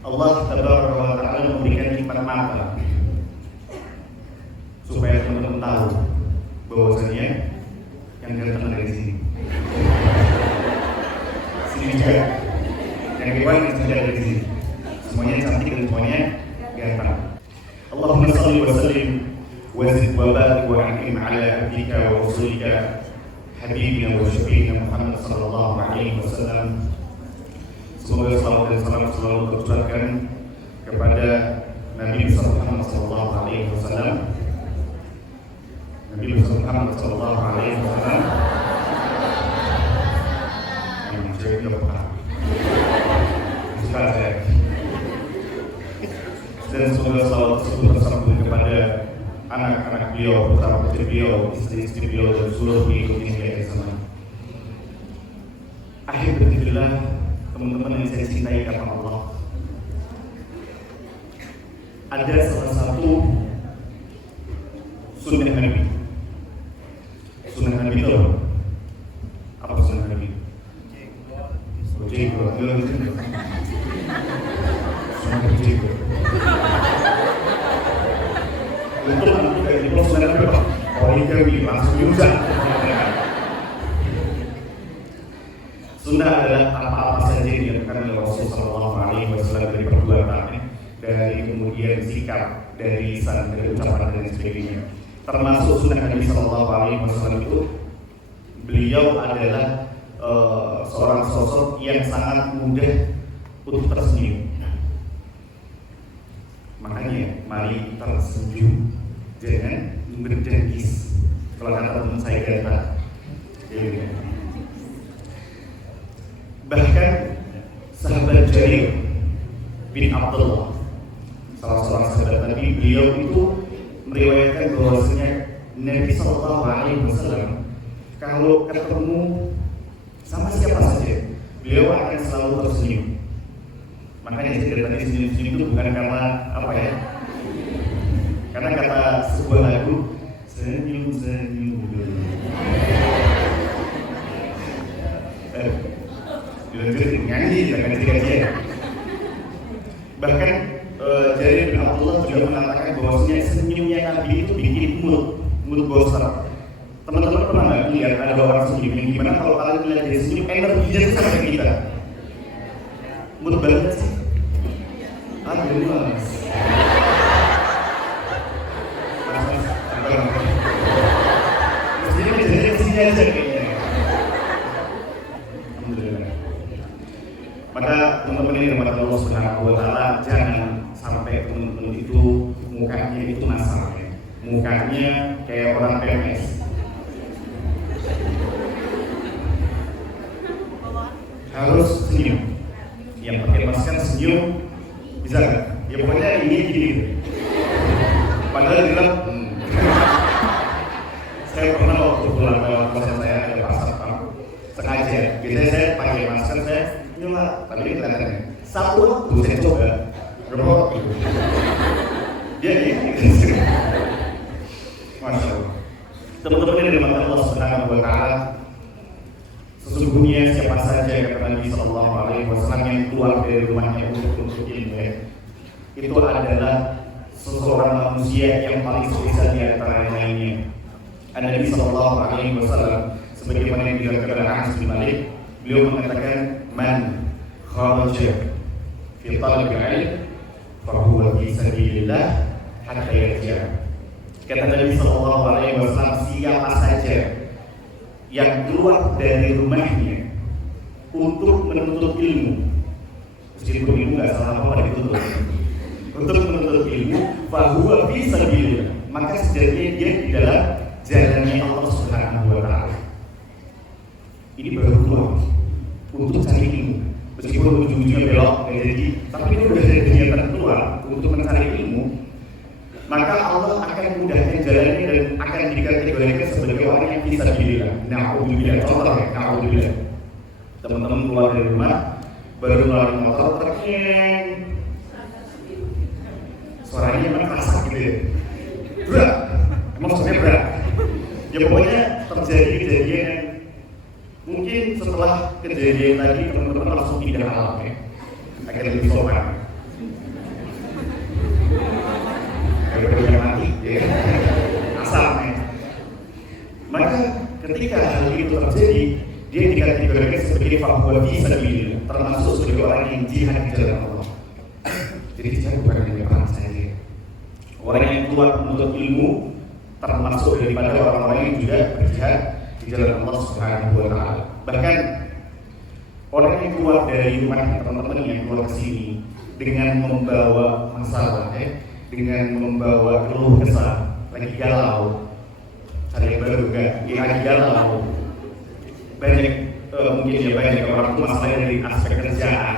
Allah Tabaraka wa Ta'ala memberikan nikmat mata supaya teman-teman tahu bahwasanya yang ganteng dari sini. Sini juga. Yang hewan yang sudah ada di sini. Semuanya cantik dan semuanya ganteng. Allahumma salli wa sallim wa zid wa barik wa an'im ala abdika wa rasulika habibina wa syafiina Muhammad sallallahu alaihi wasallam. Semoga salawat dan salam selalu tercurahkan kepada Nabi Muhammad sallallahu alaihi wasallam. Nabi Muhammad sallallahu alaihi wasallam. Yang saya jawab. Dan semoga salawat tersebut tersambung kepada anak-anak beliau, putra-putri beliau, istri-istri beliau dan seluruh pengikutnya hingga zaman. Alhamdulillah, teman-teman yang saya cintai karena Allah, ada salah satu sunnah Nabi. Sunnah Nabi itu apa sunnah Nabi? Jenggot. Sunnah jenggot. Untuk nanti dari sunnah Nabi apa? Origami langsung diusah. Sunnah adalah apa-apa saja yang dilakukan oleh Rasulullah SAW dari perbuatan, dari kemudian sikap, dari lisan, dari ucapan dan sebagainya. Termasuk sunnah Nabi SAW itu, beliau adalah seorang sosok yang sangat mudah untuk tersenyum. Makanya mari tersenyum, jangan berdengkis. Kalau kata teman saya kata, bahkan sahabat Jarir bin Abdullah, salah seorang sahabat Nabi, beliau itu meriwayatkan bahwasanya Nabi Sallallahu Alaihi Wasallam kalau ketemu sama siapa saja, beliau akan selalu tersenyum. Makanya saya dari tadi senyum-senyum itu bukan karena apa ya? Karena kata sebuah lagu, senyum-senyum. Dilanjutin nyanyi, jangan dikaji. Bahkan Jarir bin Abdullah juga mengatakan bahwasanya senyumnya Nabi itu bikin mood bosan. Teman-teman pernah nggak lihat ada orang senyum yang gimana kalau kalian lihat dia senyum, energinya itu sampai kita mood banget sih. Aduh mas. Mestinya kejadian kesini aja kayaknya. Alhamdulillah. Maka teman-teman ini kepada Allah Subhanahu wa Ta'ala, jangan sampai teman-teman itu mukanya itu nasar ya. Mukanya kayak orang PMS. Harus senyum. Yang pakai masker senyum bisa nggak? Ya pokoknya ini gini. Padahal di dalam saya pernah waktu pulang ke kosan saya ke pasar sengaja. Biasanya saya pakai masker saya nyala, tapi ini kelihatannya. Satu waktu saya coba berapa gitu. Dia ini. Masya Allah. Teman-teman yang dimana Allah Subhanahu wa Ta'ala, sesungguhnya siapa saja kata Nabi Sallallahu Alaihi Wasallam yang keluar dari rumahnya untuk ilmu, itu adalah seseorang manusia yang paling spesial di antara yang lainnya. Nabi Sallallahu Alaihi Wasallam sebagaimana yang dikatakan oleh Anas bin Malik, beliau mengatakan man kharaja fi talabil ilm fa huwa fi sabilillah hatta yarji'a. Kata Nabi Sallallahu Alaihi Wasallam, siapa saja yang keluar dari rumahnya untuk menuntut ilmu, meskipun ilmu nggak salah apa dituntut, untuk menuntut ilmu, fahuwa fi sabilillah, maka sejatinya dia di dalam jalannya Allah Subhanahu wa Ta'ala. Ini baru keluar untuk cari ilmu, meskipun ujung-ujungnya belok kayak jadi, tapi ini udah dari kegiatan keluar untuk mencari ilmu, maka Allah akan mudahkan jalannya dan akan dikategorikan sebagai orang yang bisa sabilillah. Na'udzubillah, contoh ya, na'udzubillah. Teman-teman keluar dari rumah, baru ngeluarin motor, terkeng, suaranya memang keras gitu ya. Berat, emang maksudnya berat. Ya pokoknya terjadi kejadian, mungkin setelah kejadian tadi teman-teman langsung pindah alam ya, agar lebih sopan. daripada dia mati, ya. Asalnya. Maka ketika hal itu terjadi, dia dikategorikan sebagai fahuwa fi sabilillah, termasuk sebagai orang yang jihad di jalan Allah. Jadi jihad bukan hanya perang saja. Orang yang keluar menuntut ilmu termasuk daripada orang-orang yang juga berjihad di jalan Allah Subhanahu wa taala. Bahkan orang yang keluar dari rumah teman-teman yang keluar ke sini dengan membawa masalah, dengan membawa keluh kesah, lagi galau, cari yang baru enggak, lagi galau, banyak mungkin ya banyak orang tua masalah dari aspek kerjaan,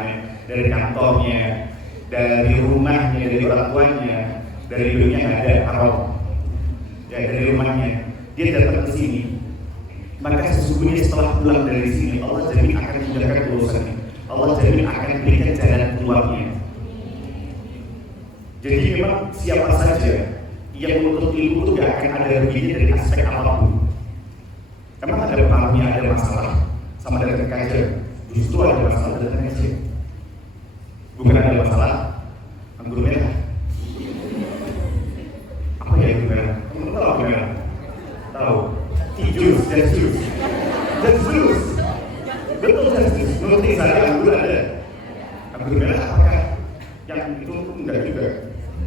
dari kantornya, dari rumahnya, dari orang tuanya, dari dunia yang ada haram, ya dari rumahnya, dia datang ke sini. Maka sesungguhnya setelah pulang dari sini, Allah jamin akan memudahkan urusannya. Allah jamin akan berikan jalan keluarnya. Jadi memang siapa saja yang menuntut ilmu itu tidak akan ada ruginya dari aspek apapun. Emang ada pengaruhnya ada masalah sama datang kajian? Justru ada masalah datang kajian. Bukan ada masalah anggur merah. Apa ya anggur merah? Kamu tahu anggur merah? Tahu? Jus. Betul jus. Menurut saya anggur ada. Anggur merah apakah yang itu enggak juga?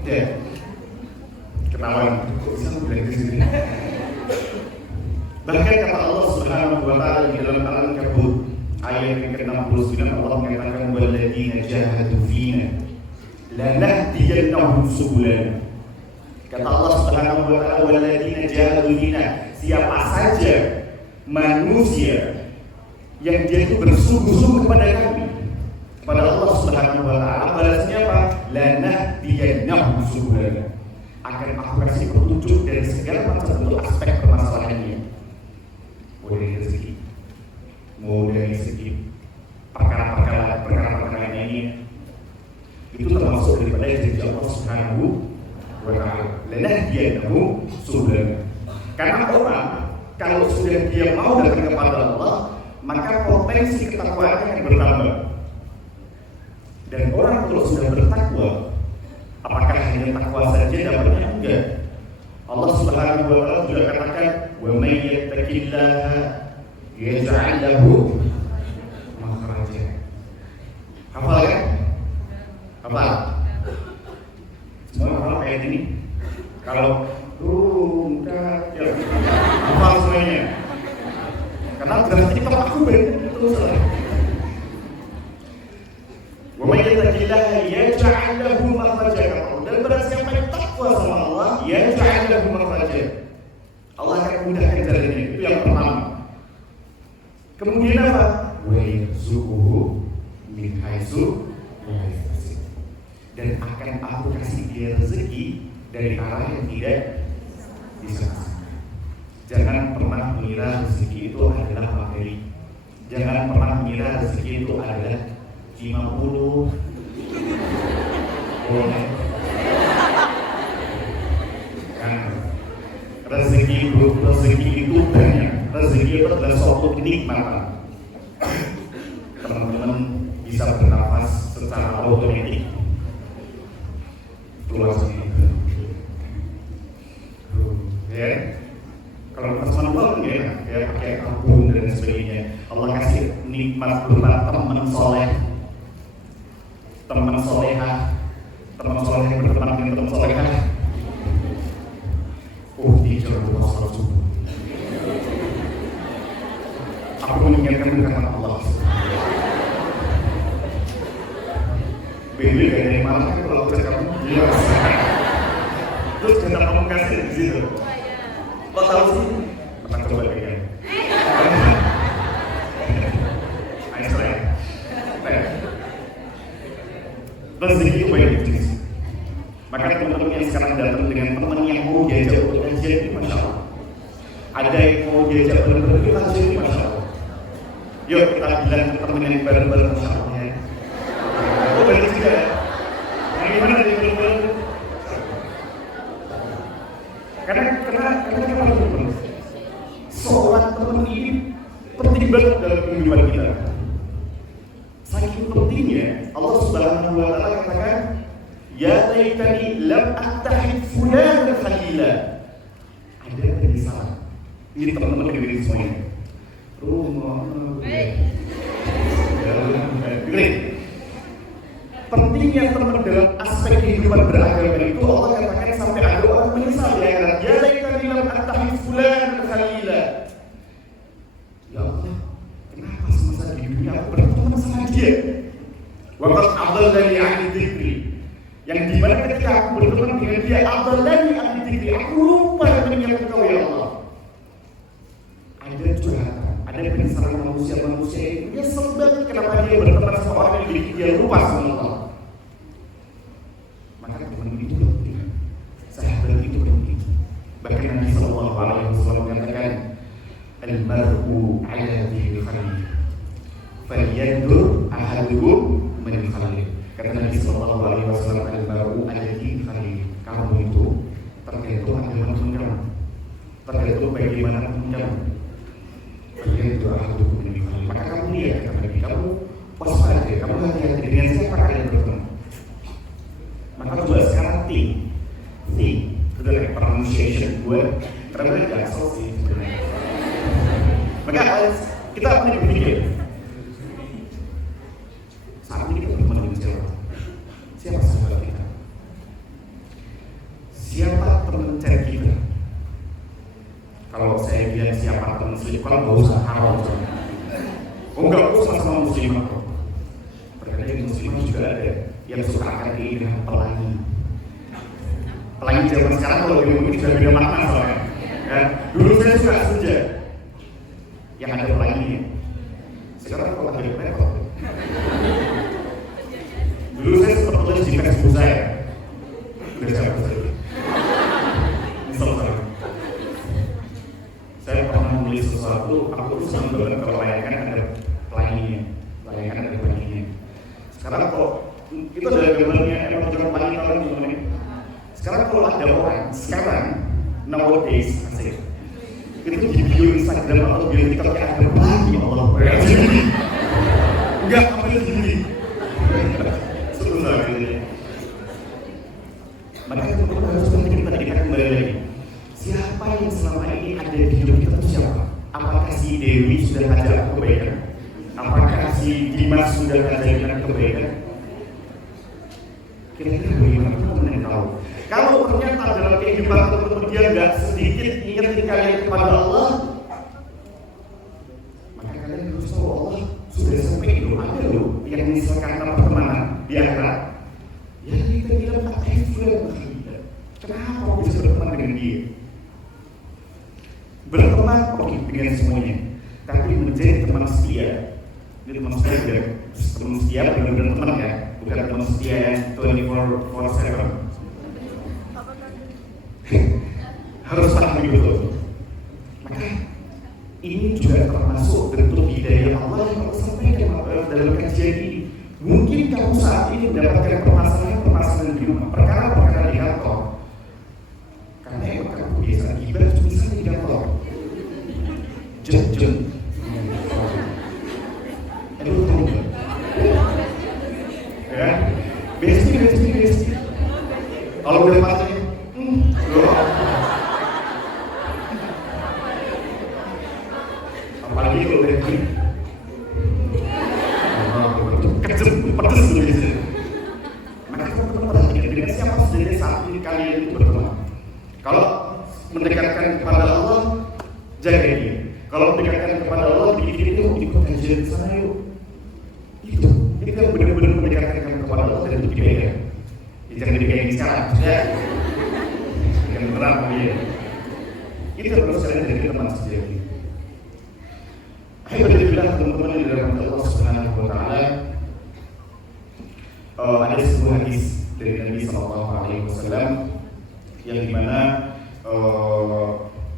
Ya. Ketahuan. Kok bisa bilang di sini? Bahkan kata Allah Subhanahu wa taala di dalam Al-Ankabut ayat yang ke-69, Allah mengatakan walladzina jahadu fina lanahdiyannahum subulana. Kata Allah Subhanahu wa taala walladzina jahadu fina, siapa saja manusia yang dia itu bersungguh-sungguh kepada kami, kepada Allah Subhanahu wa taala, balasnya apa? Lanahdiyannahum subulana, akan aku kasih petunjuk dari segala macam bentuk aspek permasalahannya. Mau dari rezeki, mau dari segi perkara-perkara ini, itu termasuk daripada janji Allah Subhanahu wa taala. Lanahdiyannahum subulana. Karena orang kalau sudah dia mau datang kepada Allah, maka potensi ketakwaannya akan bertambah. Dan orang kalau sudah bertakwa, apakah hanya takwa saja dapatnya? Enggak. Allah Subhanahu wa taala juga katakan, "Wa may yattaqillaha yaj'al lahu makhraja." Hafal kan? Hafal. Semua hafal ayat ini? Kalau ya, hafal semuanya. Karena berarti kalau aku betul salah. Wa may yattaqillaha yaj'al lahu makhraja. Dan barang siapa yang takwa sama Allah, yaj'al lahu makhraja, Allah akan mudahkan jalannya. Itu yang pertama. Kemudian apa? Wa yarzuquhu min haitsu la yahtasib. Dan akan aku kasih dia rezeki dari arah yang tidak disangka. Jangan pernah mengira rezeki itu adalah materi. Jangan pernah mengira rezeki itu adalah 50 boleh. Kan rezeki itu banyak. Rezeki itu adalah suatu kenikmatan. Teman-teman bisa bernafas secara otomatis. Keluar sini. Ya. Kalau pas manual ya pakai tabung dan sebagainya. Allah kasih nikmat berupa teman soleh, teman solehah, teman soleh yang berteman dengan teman solehah. Di jalan salat subuh. Aku mengingatkan kata Allah. Beli gak ada yang marah kan kalau udah kamu bilang. Terus kata kamu kasih di situ. Kok tahu sih? Pernah coba pegang. Ayo saya. Rezeki itu banyak jenis. Maka teman-teman yang sekarang datang dengan teman yang mau diajak untuk kajian itu Masya Allah. Ada yang mau diajak benar-benar kajian itu Masya Allah. Yuk kita bilang ke teman yang bareng-bareng Masya Allah ya. Oh banyak juga. Bagaimana dari bareng-bareng? Karena teman-teman seorang teman ini penting banget dalam kehidupan kita. Saking pentingnya Allah Subhanahu wa taala katakan, ya laitani lam attahid fulan ada penyesalan. Ini teman-teman dengerin semuanya. Rumah pentingnya teman dalam aspek kehidupan beragama itu Allah katakan sampai ada orang menyesal di akhirat. Ya laitani lam attakhidh fulan khalila. Ya Allah, kenapa semasa di dunia aku berteman sama dia? Wa qad adallani 'an dzikri. Yang dimana ketika aku berteman dengan dia, adallani 'an dzikri, aku lupa mengingat Engkau ya Allah. Ada curhatan, ada penyesalan manusia itu dia sebab kenapa dia berteman sama orang yang bikin dia lupa sama Allah. Maka teman itu penting, sahabat itu penting. Bahkan Nabi Sallallahu Alaihi Wasallam mengatakan, al-mar'u 'ala dini khalil, falyanzur ahadukum man khalil. Kata Nabi Sallallahu Alaihi Wasallam, al-mar'u 'ala dini khalil. Kamu itu tergantung agama kamu, tergantung bagaimana kamu. Falyanzur ahadukum man khalil. Maka kamu lihat, kata Nabi, kamu waspada, kamu hati-hati dengan siapa kalian bertemu. Maka coba sekarang think, itu adalah pronunciation gue terlalu gasol sih sebenarnya. Maka kita akan berpikir, saat ini kita berteman dengan siapa? Siapa sahabat kita? Siapa teman cari kita? Kalau saya bilang siapa teman selingkuh, kalau nggak usah haram. Nggak usah sama muslimah kok. Terkadang muslimah juga ada yang suka akan keinginan pelangi. Pelangi zaman sekarang kalau ini sudah beda makna soalnya. Ya, dulu saya suka senja yang ada pelanginya. Sekarang kalau ada repot. Dulu saya sempat tulis di Facebook saya. Udah saya hapus lagi. Nyesel saya. Saya pernah menulis sesuatu, aku tuh senang banget kalau layangan ada pelanginya. Layangan ada pelanginya. Sekarang kalau itu adalah gambarnya emang jangan paling kalian gimana nih. Sekarang kalau ada orang nowadays asik itu di bio Instagram atau bio TikTok ada lagi Allah enggak apa itu gini sebenarnya gitu. Maka kita harus memikirkan tadi kita kembali lagi, siapa yang selama ini ada di hidup kita itu siapa? Apakah si Dewi sudah ngajak kebaikan? Apakah si Dimas sudah ngajarin kebaikan? Kira-kira bagaimana teman yang tahu? Kalau ternyata dalam kehidupan teman-teman dia nggak sedikit ingetin kalian kepada Allah, maka kalian harus tahu Allah sudah sampai itu ada loh yang misalkan karena pertemanan di akhirat. Ya kita bilang kenapa bisa berteman dengan dia? Berteman oke dengan semuanya, tapi menjadi teman setia. Ini teman setia benar-benar teman ya. Bukan teman setia yang 24/7. Harus paham betul. Maka ini juga termasuk bentuk hidayah Allah yang Allah sampaikan dalam kajian ini. Mungkin kamu saat ini mendapatkan permasalahan di rumah, perkara-perkara di kantor. Karena emang kamu kebiasaan ibadah tulisan di kantor. Jeng. Aduh, tahu nggak? Ya, besti. Kalau udah mati, apalagi kalau udah kering, kejem, pedes gitu. Maka kamu perhatikan dengan siapa sebenarnya saat ini kalian itu berteman. Kalau mendekatkan kepada Allah, jaga dia. Kalau mendekatkan kepada Allah, bikin itu ikut kajian sana yuk. Itu yang benar-benar mendekatkan kepada Allah dan itu dipegang. Jangan dipegang sekarang, ya. Yang benar dia. Itu harus kalian jadi teman sejati. Akhirnya dibilang teman-teman di dalam Allah Subhanahu Wa Taala, ada sebuah hadis dari Nabi Sallallahu Alaihi Wasallam yang dimana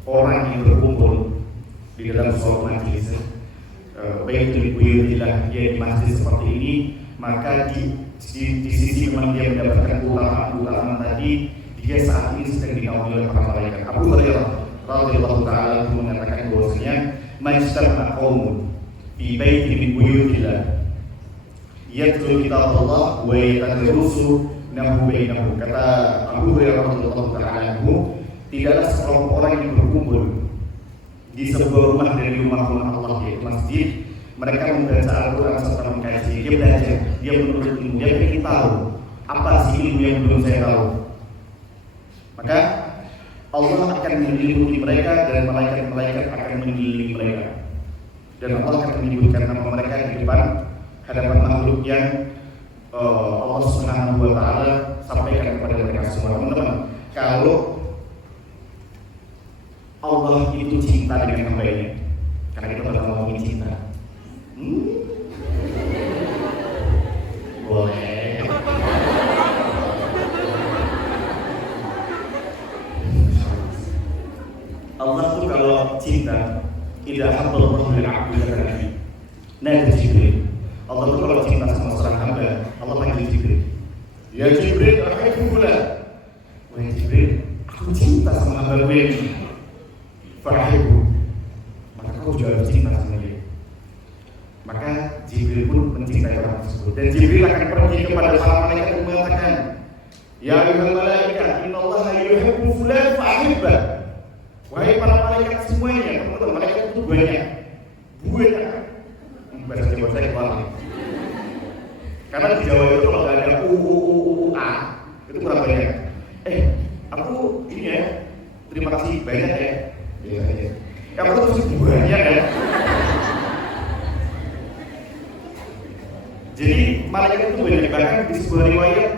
orang yang berkumpul di dalam suatu majlis, baik itu di buyutillah dia di masjid seperti ini, maka di sisi memang dia mendapatkan keutamaan tadi, dia saat ini sedang dinaungi oleh para malaikat. Abu Hurairah radhiyallahu taala mengatakan bahwasanya majtama'a qaumun fi baitin min buyutillah yatlu kitab Allah wa yatadrusunahu bainahum. Kata Abu Hurairah radhiyallahu taala anhu, tidaklah sekelompok orang yang berkumpul di sebuah rumah dari rumah-rumah Allah, yaitu masjid. Mereka membaca Al-Quran serta mengkaji. Dia belajar, dia menuntut ilmu, dia ingin tahu apa sih ilmu yang belum saya tahu. Maka Allah akan melindungi mereka dan malaikat-malaikat akan mengelilingi mereka. Dan Allah akan menyebutkan nama mereka di depan hadapan makhluk yang Allah Subhanahu wa Ta'ala sampaikan kepada mereka semua. Teman-teman, kalau Allah itu cinta dengan hambanya, karena kita bakal ngomongin cinta. Boleh. Allah tuh kalau cinta, tidak habballahu bil abdi kata Nabi. Nabi Jibril. Allah tuh kalau cinta sama seorang hamba, Allah panggil Jibril. Ya Jibril, ahibbu fulan. Wahai Jibril, aku cinta sama hamba gue ini. Fa'ahibbu. Maka kau juga harus cinta sama dia. Maka Jibril pun mencintai orang tersebut. Dan Jibril akan pergi kepada para malaikat dan mengatakan, ya ayyuhal malaikat, innallaha yuhibbu fulan fa'ahibbah. Wahai para malaikat semuanya, teman-teman, malaikat itu banyak. Bahasa Jawa saya keluar. Karena di Jawa itu kalau ada a itu kurang banyak. Aku ini ya, terima kasih banyak ya. Iya aja. Kamu terus banyak ya. Jadi malaikat itu banyak, bahkan di sebuah riwayat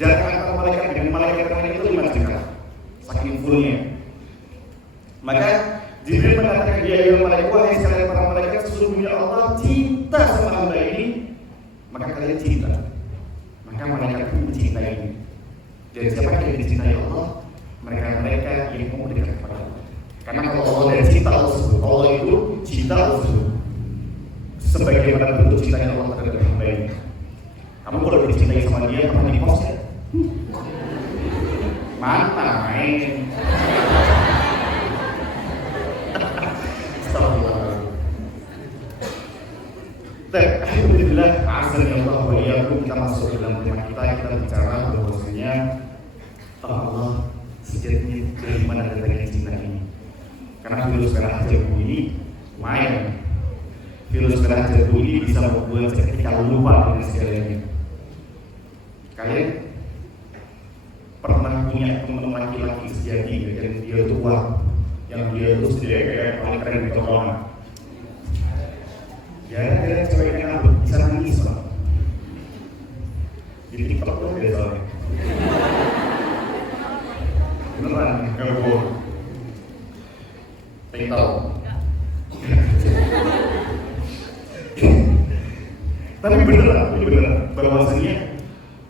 jarak antara malaikat dengan malaikat lain itu 5 juta, saking fullnya. Maka Jibril mengatakan, dia yang malaikat, wahai sekalian para malaikat, sesungguhnya Allah cinta sama hamba ini, maka kalian cinta. Maka malaikat pun mencintai ini. Dan siapa yang dicintai Allah? Mereka yang mau dekat kepada Allah. Karena kalau Allah dan cinta Allah sebut, Allah itu cinta Allah sebut. Sebagaimana bentuk cintanya Allah terhadap hamba ini. Kamu kalau dicintai sama dia, pernah di-post ya? Mana main? Alhamdulillah, azanillah wa iyyakum, kita masuk ke dalam tema kita bicara bahwasanya Allah sejatinya dari mana datangnya cinta ini. Karena virus merah jambu ini lumayan. Virus merah jambu ini bisa membuat kita lupa dengan segalanya. Kalian pernah punya teman laki-laki sejati dan dia tua, yang dia itu dia kayak paling keren di tongkrongan. Gara-gara cewek yang rambut bisa nangis Pak. Di TikTok tuh ada soalnya. Beneran, gak bohong. Pengen tahu? Tapi beneran bahwasanya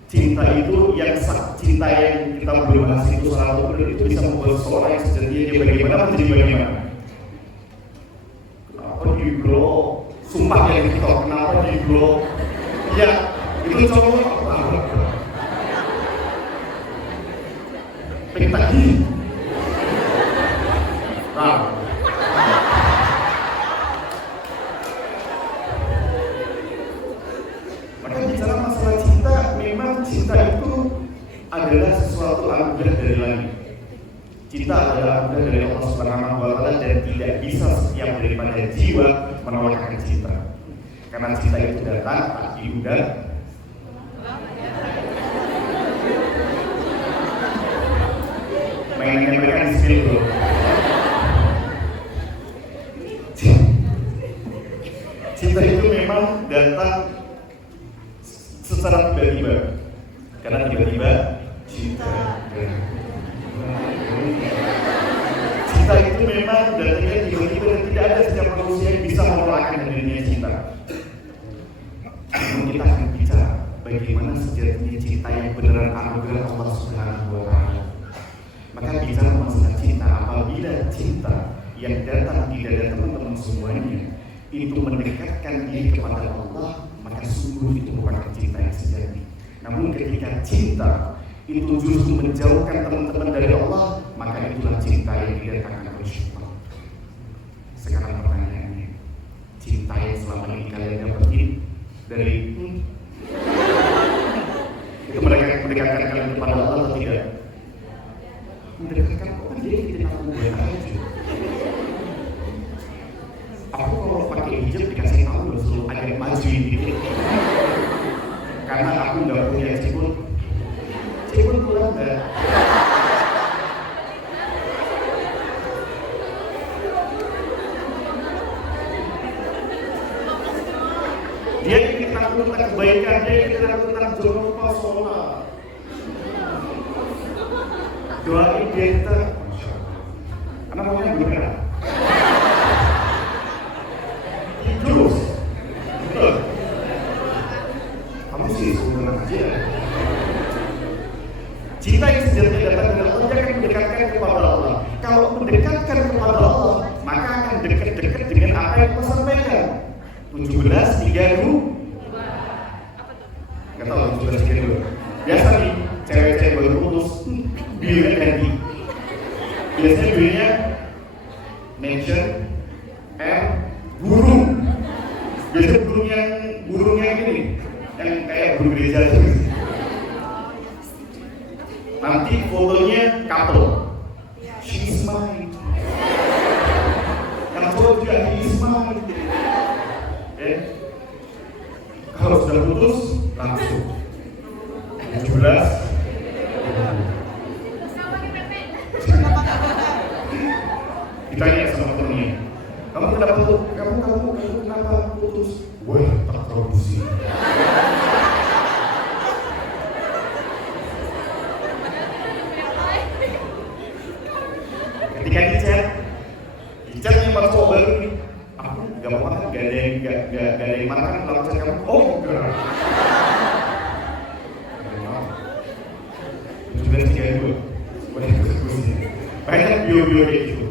cinta itu cinta yang kita berbahas itu selalu benar, itu bisa membuat seorang yang sejatinya dia bagaimana menjadi bagaimana. Kenapa di blog? Sumpah yang TikTok, kenapa di blog? Ya, itu cowok pengen tadi. Maka bicara masalah cinta, memang cinta itu adalah sesuatu anugerah dari langit. Cinta adalah anugerah dari Allah Subhanahu wa Ta'ala dan tidak bisa setiap daripada jiwa menolak cinta. Karena cinta itu datang tak diundang. Mainnya mereka di sini bro. Cinta itu memang datang secara tiba-tiba. Karena tiba-tiba cinta itu memang datangnya tiba-tiba dan tidak ada setiap manusia yang bisa menolakkan dirinya cinta. Namun kita akan bicara bagaimana sejatinya cinta yang beneran anugerah Allah Subhanahu wa Ta'ala. Maka bicara masalah cinta, apabila cinta yang datang di dada teman-teman semuanya itu mendekatkan diri kepada Allah, maka sungguh itu merupakan cinta yang sejati. Namun ketika cinta itu justru menjauhkan teman-teman dari Allah, maka itulah cinta yang didatangkan oleh syaitan. Sekarang pertanyaannya, cinta yang selama ini kalian dapetin dari itu mendekatkan kalian kepada Allah atau tidak? Mendekatkan kok dia Dia ingin aku tentang kebaikan, dia ingin aku tentang jodoh sholat. Doain dia kita, karena maunya benar. Terus, kamu sih sebenarnya aja. Cinta yang sejatinya datang dari Allah akan mendekatkan kepada Allah. Kalau mendekatkan kepada Allah, maka akan dekat-dekat dengan apa yang kita sampaikan. 17:32. Gak tau 17:32. Biasa nih, cewek-cewek baru putus, bilnya ganti. Biasanya bilnya mention burung. Biasanya burungnya ini, yang kayak burung gereja itu. Nanti fotonya couple. She is mine. Yang cowok juga he is mine. Kalau sudah putus langsung 17. Ditanya sama temennya, kamu kenapa putus? Kamu kenapa putus? Wah, tak produksi. Ketika dicat yang baru cowok baru nih, aku gak mau makan, gak ada yang makan kalau chat kamu. Oh enggak. Juga 32. Banyak bio-bio kayak gitu.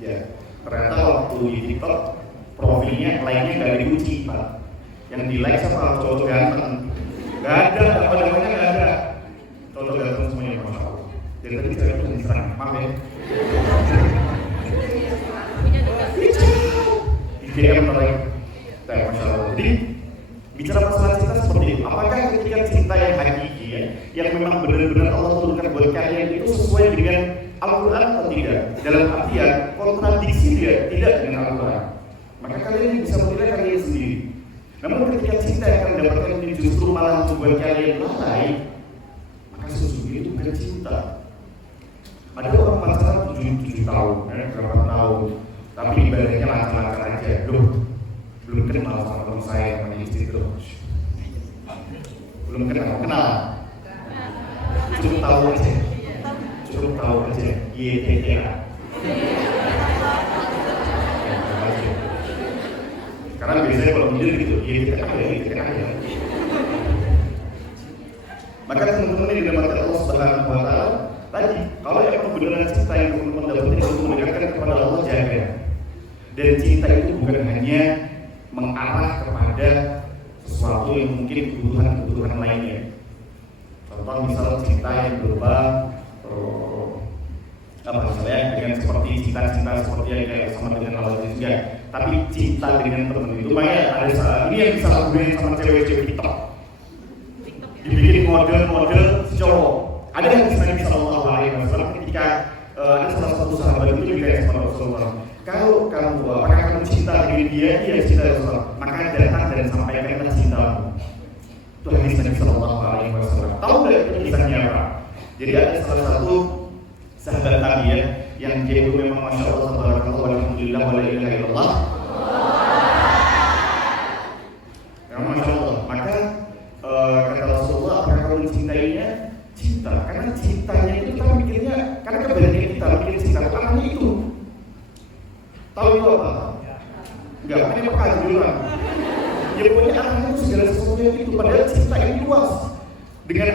Ya, ternyata waktu di TikTok profilnya, like-nya gak dikunci, Pak. Yang di like sama cowok ganteng. Gak ada, apa namanya gak ada. Cowok ganteng semuanya, Masya Allah. Jadi tadi saya itu diserang, maaf ya. DM terlalu, Masya Allah. Jadi bicara masalah cinta seperti itu. Apakah ketika cinta yang hakiki ya, yang memang benar-benar Allah turunkan buat kalian itu sesuai dengan Al-Quran atau tidak? Dalam artian kontradiksi dia tidak dengan Al-Quran. Maka kalian bisa menilai kalian sendiri. Namun ketika cinta yang kalian dapatkan ini justru malah membuat kalian lalai, maka sesungguhnya itu bukan cinta. Ada orang pacaran 7 tahun, berapa tahun, tapi ibadahnya lancar-lancar aja. Belum kenal sama teman saya namanya istri terus. Belum kenal. Cukup tahu aja. YTTA. Karena biasanya kalau mikir gitu, YTTA ya. Maka teman-teman yang dirahmati Allah Subhanahu wa Ta'ala, tadi kalau yang benar cinta yang teman-teman dapat itu mendekatkan kepada Allah, jaga. Dan cinta itu bukan hanya mengarah kepada sesuatu yang mungkin kebutuhan lainnya. Contoh misalnya cinta yang berupa misalnya dengan seperti cinta-cinta seperti yang kayak sama dengan Allah juga. Tapi cinta dengan teman itu, makanya ada ini yang disalahgunakan sama cewek-cewek TikTok. Dibikin model cowok. Ada yang Nabi Sallallahu Alaihi Wasallam ketika ada salah satu sahabat itu juga yang sama Rasulullah. Kalau kamu, apakah kamu cinta dengan dia cinta Rasulullah, maka datang dan sampaikan cintamu. Itu hadis Nabi Sallallahu Alaihi Wasallam. Tahu nggak itu kisahnya apa? Jadi ada salah satu sahabat Nabi ya, yang dia itu memang Masya Allah, tabarakallah, walhamdulillah, wa la ilaha illallah. Memang Masya Allah. Maka kata Rasulullah, apakah kamu mencintainya? Cinta. Karena cintanya itu kita mikirnya, karena kebanyakan kita mikir cinta namanya itu. Tahu itu apa? Enggak, makanya pekajuran. Ya punya arahnya itu segala sesuatu yang itu. Padahal cinta ini luas. Dengan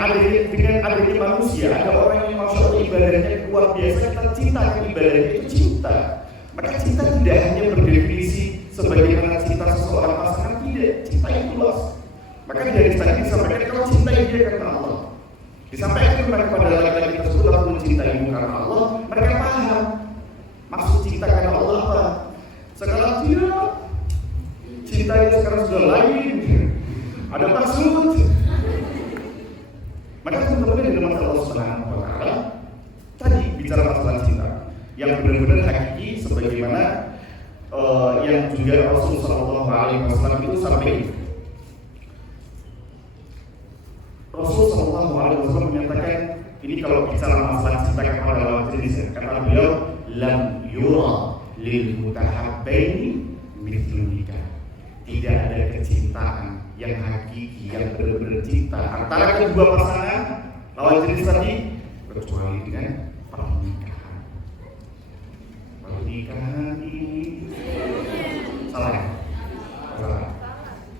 adanya manusia, ada orang yang Masya Allah ibadahnya luar biasa, kita cinta dengan ibadahnya itu cinta. Maka cinta tidak hanya berdefinisi sebagaimana cinta seseorang pasangan, tidak. Cinta itu luas. Maka dari tadi disampaikan kalau cinta dia karena Allah. Disampaikan kepada laki-laki tersebut, aku mencintaimu karena Allah. Mereka paham maksud cinta karena Allah apa. Sekarang tidak. Cinta itu sekarang sudah lain. Ada maksud. Maka teman-teman yang dirahmati Allah Subhanahu wa Ta'ala, tadi bicara masalah cinta yang benar-benar hakiki sebagaimana yang juga Rasulullah Sallallahu Alaihi Wasallam itu sampaikan. Rasulullah Sallallahu Alaihi Wasallam menyatakan ini kalau bicara masalah cinta kepada lawan jenis, kata beliau, lam yura lil mutahabbaini mithlu nikah. tidak ada kecintaan yang hakiki, yang benar-benar cinta antara kedua pasangan lawan jenis tadi, kecuali dengan pernikahan. Pernikahan ini salah ya? Salah.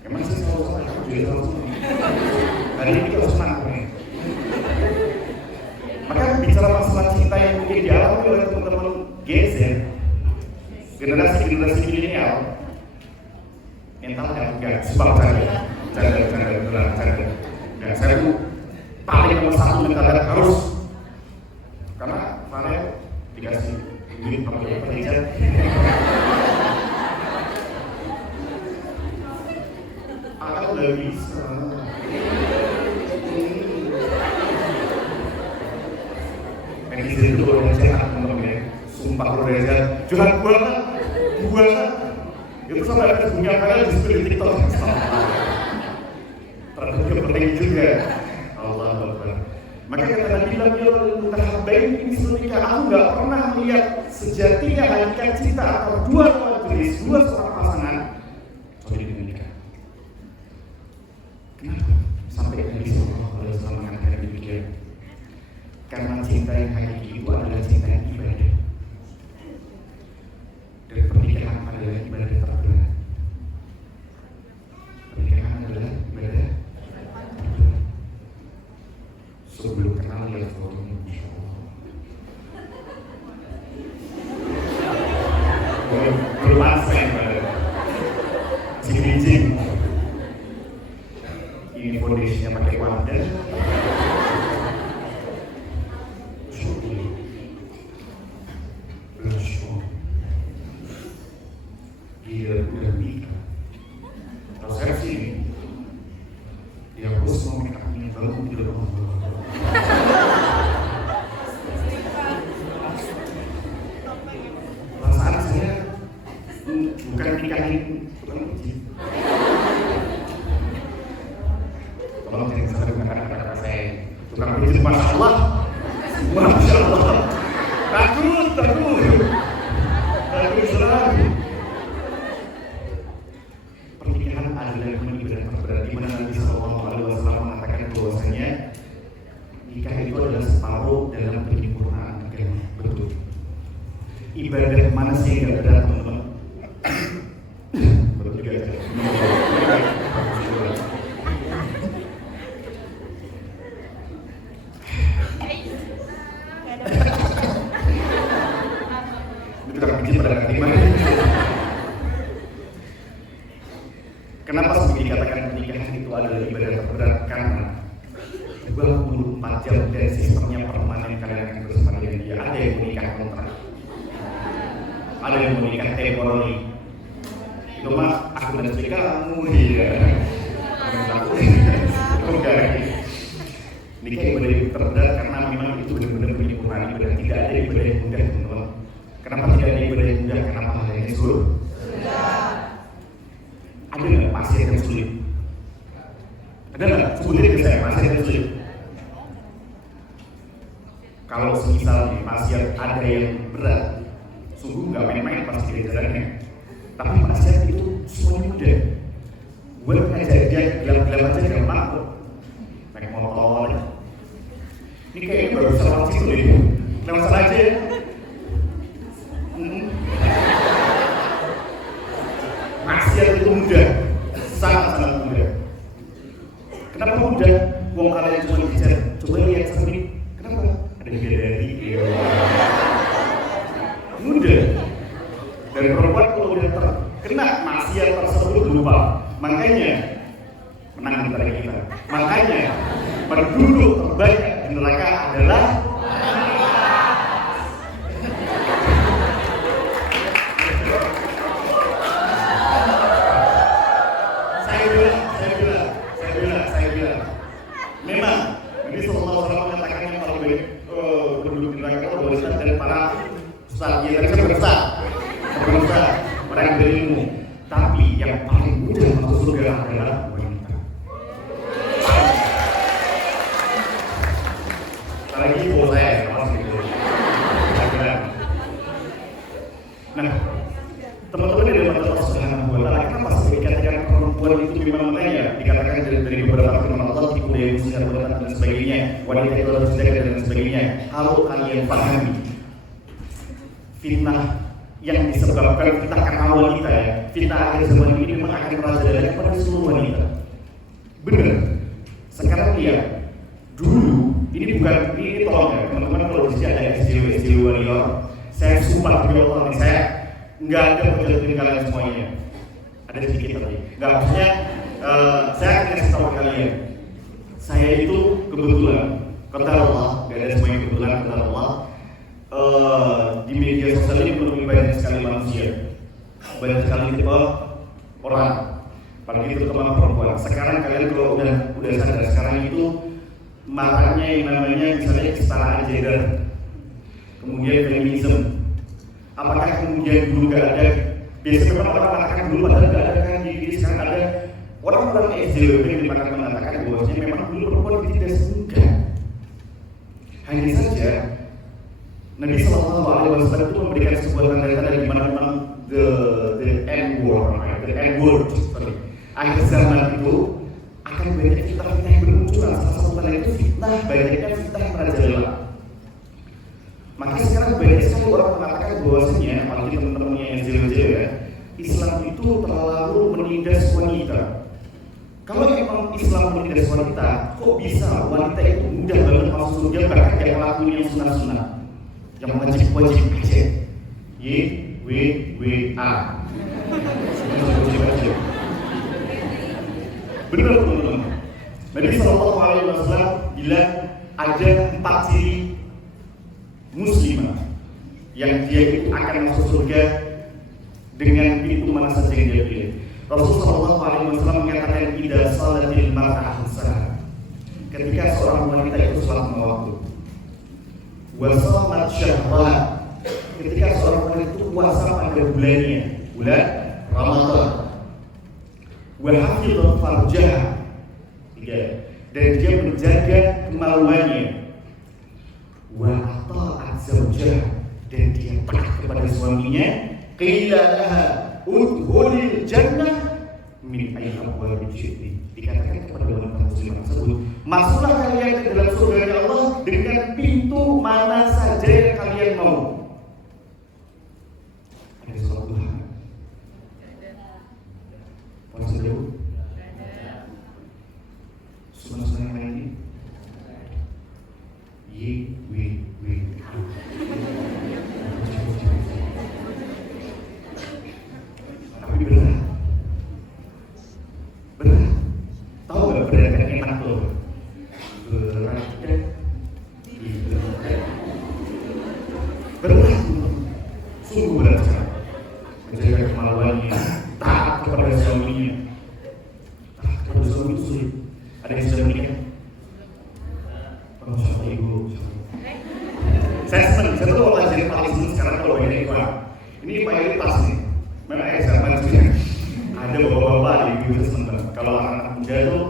Emang sih selalu salah, aku juga selalu salah. Hari ini kita harus senang nih. Maka bicara masalah cinta yang mungkin dialami oleh teman-teman Gen Z, generasi milenial, enggak, sebab canda. Saya tuh paling nomor satu mental harus, karena Farel dikasih duit pakai pendidikan. Aku udah bisa. Netizen itu orang sehat teman-teman ya, sumpah lu Reza, jualan banget. Itu sampai ada bunga Farel di sebelah TikTok. Ternyata penting juga. Allah Akbar. Maka kata Nabi Muhammad SAW, aku nggak pernah melihat sejatinya hakikat cinta atau dua lawan jenis, dua seorang pasangan kecuali menikah. Kenapa? Sampai Nabi SAW mengatakan demikian. Karena cinta yang hakiki itu adalah cinta yang ibadah. Dan pernikahan adalah ibadah terberat. Pernikahan adalah ibadah. Sebelum kenal lihat fotonya, Masya Allah. Belum asing pada cing-cing. Ini foundation-nya pakai wadah. Dia udah nikah. Kalau saya sih, dia harus mau nikah ini baru tidak mau. Perasaan saya bukan nikahin tukang uji. Tolong jangan sampai mengatakan kata-kata saya tukang uji. Masya Allah, takut selalu. Pernikahan adalah ibadah terberat, di mana Nabi SAW mengatakan bahwasanya nikah itu adalah separuh dalam penyempurnaan agama. Betul. Ibadah mana sih yang gak berat, teman-teman? Betul juga ya. Itu kan benci pada ketimbang. Kenapa sebut dikatakan pernikahan itu adalah ibadah terberat? Karena 24 jam dan sistemnya permanen, kalian akan bersama dengan dia. Ada yang menikah kontrak, ada yang menikah temporary. Itu mah aku dan istri kamu dia. Nikah ibadah yang terberat karena memang itu benar-benar penyempurnaan ibadah. Tidak ada ibadah yang mudah, teman-teman. Kenapa tidak ada ibadah yang mudah? Karena pahalanya sulit. Ada nggak pasien yang sulit? Ada nggak? Sebutin ke saya pasien yang sulit. Kalau semisal nih pasien ada yang berat, sungguh nggak main-main pasti jalannya. Tapi pasien itu semuanya mudah. Gue ngajar dia gelap-gelap aja gampang kok. Naik motor. Ini kayaknya baru lewat situ deh. Lewat sana aja ya. Maksiat itu mudah, sangat-sangat mudah. Kenapa mudah? Wong kalian cuma bicara, coba lihat sendiri. Kenapa? Ada bidadari, mudah. Dan perempuan kalau udah terkena maksiat tersebut lupa. Makanya menang antara kita. Makanya penduduk terbanyak di neraka adalah saya bilang, memang Nabi SAW mengatakan yang paling baik penduduk di neraka adalah wanita dan para ustaz. Ya, tadi saya berusaha orang yang berilmu. Tapi yang paling mudah masuk surga adalah wanita. Lagi ibu saya, gitu. Nah, teman-teman dari Allah Subhanahu wa Ta'ala, kenapa sebagian agar perempuan itu memang makanya dikatakan dari beberapa firman Allah di budaya muslim dan sebagainya, wanita itu harus dijaga dan sebagainya. Kalau kalian pahami fitnah yang disebabkan fitnah karena wanita ya, fitnah akhir zaman ini memang akan merajalela pada seluruh wanita. Benar. Sekarang lihat, dulu ini tolong ya teman-teman, kalau di sini ada SJW warrior, saya sumpah demi Allah nih, saya nggak ada menjelekin kalian semuanya. Ada sedikit tapi nggak, maksudnya saya akan kasih tahu kalian, saya itu kebetulan kata Allah, nggak ada semuanya kebetulan kata Allah, di media sosial ini menemui banyak sekali manusia, banyak sekali tipe orang, apalagi terutama perempuan. Sekarang kalian kalau udah sadar, sekarang itu makanya yang namanya misalnya kesetaraan gender, kemudian feminisme. Apakah kemudian dulu gak ada? Biasanya memang orang mengatakan dulu padahal gak ada kan, jadi sekarang ada orang-orang SJW yang mengatakan bahwasanya memang dulu perempuan tidak semudah. Hanya saja Nabi Sallallahu Alaihi Wasallam itu memberikan sebuah tanda-tanda di mana memang the end world, akhir zaman itu akan banyak fitnah-fitnah yang bermunculan. Salah satu tanda itu banyaknya fitnah yang merajalela. Maka sekarang banyak sekali orang mengatakan bahwasanya, apalagi teman-temannya yang jauh-jauh ya, Islam itu terlalu menindas wanita. Kalau memang Islam menindas wanita, kok bisa wanita itu mudah banget masuk surga, bahkan kayak ngelakuin yang sunah-sunah, yang wajib-wajib aja. YWWA. Benar teman-teman. Nabi Sallallahu Alaihi Wasallam bilang ada 4 ciri muslimah yang dia itu akan masuk surga dengan pintu mana saja yang dia pilih. Rasulullah Sallallahu Alaihi Wasallam mengatakan idza salatil mar'atu salat, ketika seorang wanita itu salat lima waktu, wa shamat syahran, ketika seorang wanita itu puasa pada bulannya, bulan Ramadan, wa hafizat farjah, dan dia menjaga kemaluannya, wa ata'at zawjah, dan dia taat kepada suaminya, qila laha udkhulil jannah min ayyi abwabil jannah, dikatakan kepada wanita muslimah tersebut, masuklah kalian ke dalam surga Allah dengan pintu mana saja yang kalian mau. Ada sholat duha? Puasa dulu? Sunah-sunah yang lain ini? Tapi berat. Tahu gak berat yang enak tuh? Berat. Sungguh berat sekali. Menjaga kemaluannya, taat kepada suaminya. Taat kepada suami itu sulit. Ada yang sudah menikah? Masya Ibu. Saya senang, saya tuh kalau jadi paling senang sekarang kalau ini Pak. Ini mayoritas nih. Memang zaman juga ada bapak-bapak di gitu senang. Kalau anak-anak muda tuh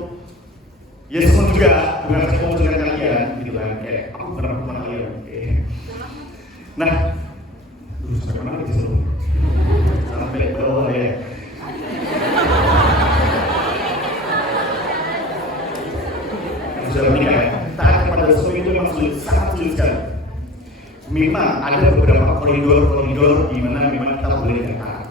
ya senang juga, bukan saya mau dengan kalian gitu kan. Kayak aku pernah sama kalian. Nah, sampai mana di situ? Sampai bawah ya. Sudah menikah, taat kepada suami itu memang sangat sulit sekali. Memang ada beberapa koridor di mana memang kita boleh taat.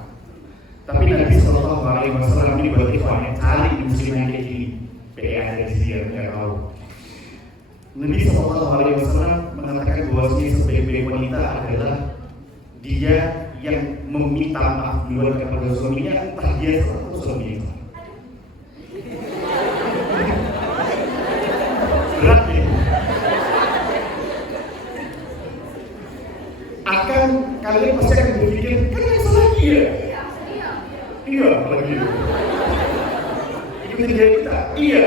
Tapi Nabi Sallallahu Alaihi Wasallam ini berarti cari muslim yang kayak gini. PA dari dia nggak tahu. Nabi Sallallahu Alaihi Wasallam mengatakan bahwa sebaik-baik wanita adalah dia yang meminta maaf duluan kepada suaminya, entah dia atau suaminya. Berat ya. Kalian pasti akan berpikir, kan yang salah dia. Iya, apalagi itu. Ikutin dia kita. Iya.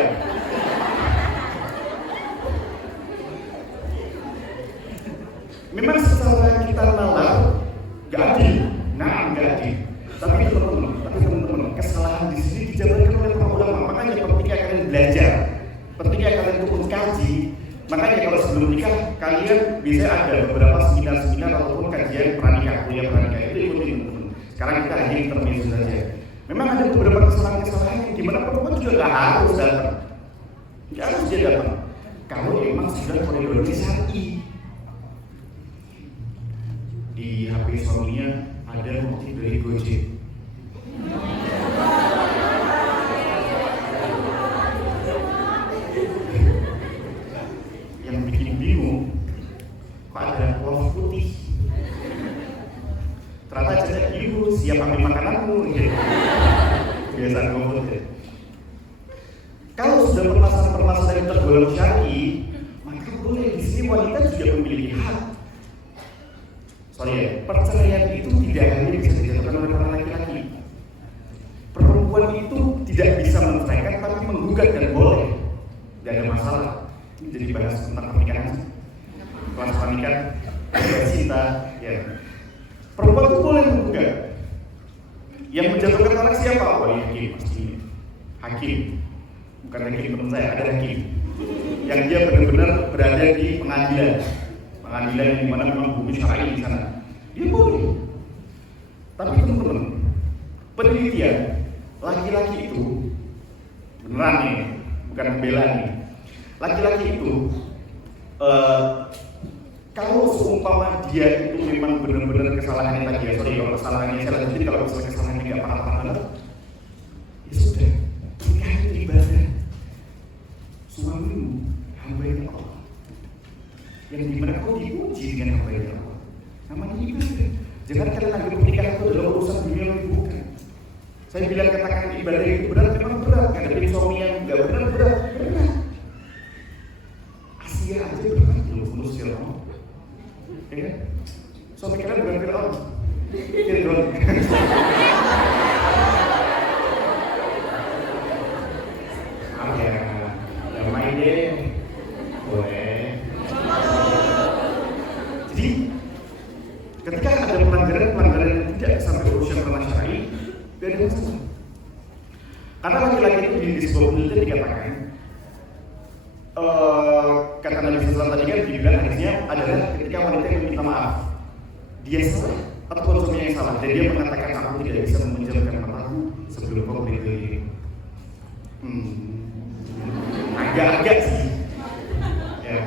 Memang secara kita nalar gak adil. Nah, gak adil. Tapi teman-teman, kesalahan di sini dijabarkan oleh para ulama. Makanya ketika kalian belajar, ketika kalian turun kaji, makanya kalau sebelum nikah kalian bisa ada beberapa seminar ataupun kajian pranikah, kuliah pranikah itu ikutin. Sekarang kita hanya intermezzo saja. Memang ada beberapa kesalahan-kesalahan yang dimana perempuan juga nggak harus datang, nggak harus dia datang. Kalau memang sudah koridornya syar'i. Di HP suaminya ada motif dari Gojek. Yang bikin bingung, kok ada kolor putih? Ternyata cerita ibu siap ambil makananmu gitu. Kebiasaan ngomong ya. Kalau sudah permasalahan tergolong syar'i, maka boleh di sini wanita juga memiliki hak. Perceraian itu tidak hanya bisa dilakukan oleh para laki-laki. Perempuan itu tidak bisa menceraikan tapi menggugat dan boleh. Tidak ada masalah. Ini jadi bahas tentang pernikahan. Kelas pernikahan, cinta, ya. Perempuan itu boleh menggugat. Yang menjatuhkan talak siapa? Oh, hakim pasti. Hakim. Bukan hakim teman saya, ada hakim. Yang dia benar-benar berada di pengadilan. Pengadilan yang dimana memang hukum syar'i di sana. Dia boleh. Tapi teman-teman, penelitian laki-laki itu beneran nih, bukan membela nih. Laki-laki itu kalau seumpama dia itu memang benar-benar kesalahannya tadi ya, kalau kesalahannya saya lanjutin, kalau misalnya kesalahannya nggak parah-parah banget, ya sudah, nikah itu ibadah. Suamimu hamba-nya Allah, yang dimana kau diuji dengan hamba-nya Allah, namanya ibadah. Jangan kalian anggap pernikahan itu adalah urusan dunia yang bukan. Saya bilang katakan ibadah itu berat, memang berat. Ngadepin suami yang nggak benar berat. Asia aja berat, belum Fir'aun. Ya kan? Suami kalian bukan Fir'aun. Fir'aun. Ya, damai deh. Boleh. Jadi, ketika ada pelanggaran yang tidak sampai urusan ranah syar'i, gak ada masalah. Karena laki-laki itu di sebuah penelitian dikatakan, kata Nabi SAW tadi kan dibilang hadisnya adalah ketika wanita yang meminta maaf, dia salah atau suaminya yang salah, dan dia mengatakan aku tidak bisa memejamkan mataku sebelum kau berdiri. Agak-agak sih. Ya.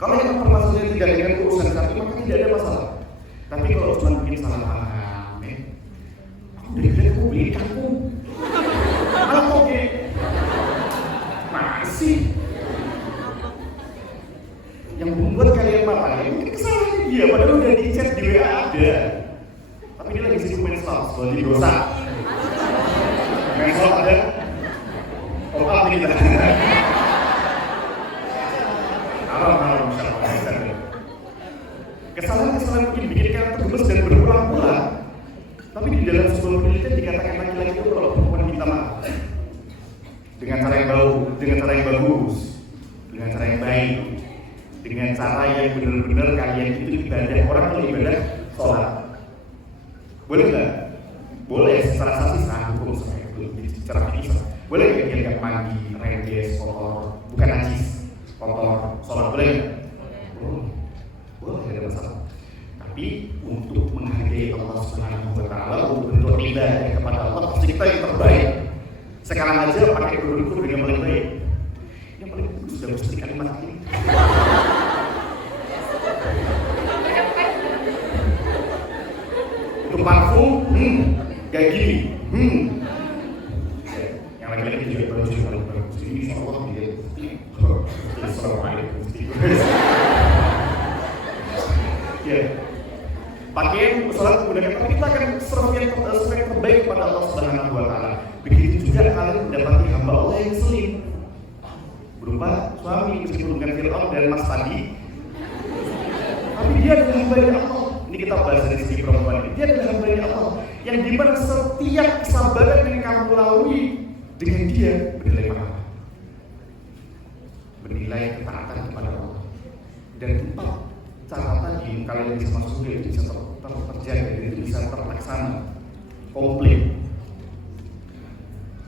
Kalau yang permasalahan tidak dengan urusan satu, maka tidak ada masalah. Tapi kalau cuma bikin salah paham, aku dari tadi aku beli kamu, malah kok masih yang membuat kalian marah, ya mungkin kesalahannya dia, padahal udah di chat di WA ada. Tapi dia lagi sibuk main status, jadi dosa. Main status ada, apa kita? Haram, kesalahan-kesalahan mungkin bikin kalian tergemes dan berulang-ulang. Tapi di dalam sebuah penelitian dikatakan laki-laki itu kalau perempuan minta maaf dengan cara yang bagus, dengan cara yang baik, dengan cara yang benar-benar kalian itu ibadah. Orang kalau ibadah sholat, boleh nggak? Boleh secara sasi sah hukum secara fikih. Boleh nggak dia nggak mandi, rendes, kotor, bukan najis, kotor, sholat boleh nggak? Boleh, tidak ada masalah. Tapi untuk menghargai Allah Subhanahu wa Ta'ala, untuk bentuk ibadah kepada Allah, pasti kita yang terbaik. Sekarang aja pakai kerudung dengan paling baik. Yang paling bagus sudah mesti kalimat ini. Untuk parfum, kayak gini, yang laki-laki juga baju yang paling bagus. Ini insya Allah dia. Assalamualaikum. Ya, pakaian sholat menggunakan tapi kita akan sesuai yang terbaik kepada Allah Subhanahu wa Ta'ala. Begitu juga kalian mendapati hamba Allah yang selim, berupa suami meskipun bukan Fir'aun dan Mas tadi, tapi dia adalah hamba Allah. Ini kita bahas dari segi perempuan ini. Dia adalah hamba Allah yang dimana setiap kesabaran yang kamu lalui dengan dia bernilai pahala, bernilai ketaatan kepada Allah. Dan empat cara tadi kalian bisa masuk itu bisa terjaga dan itu bisa terlaksana komplit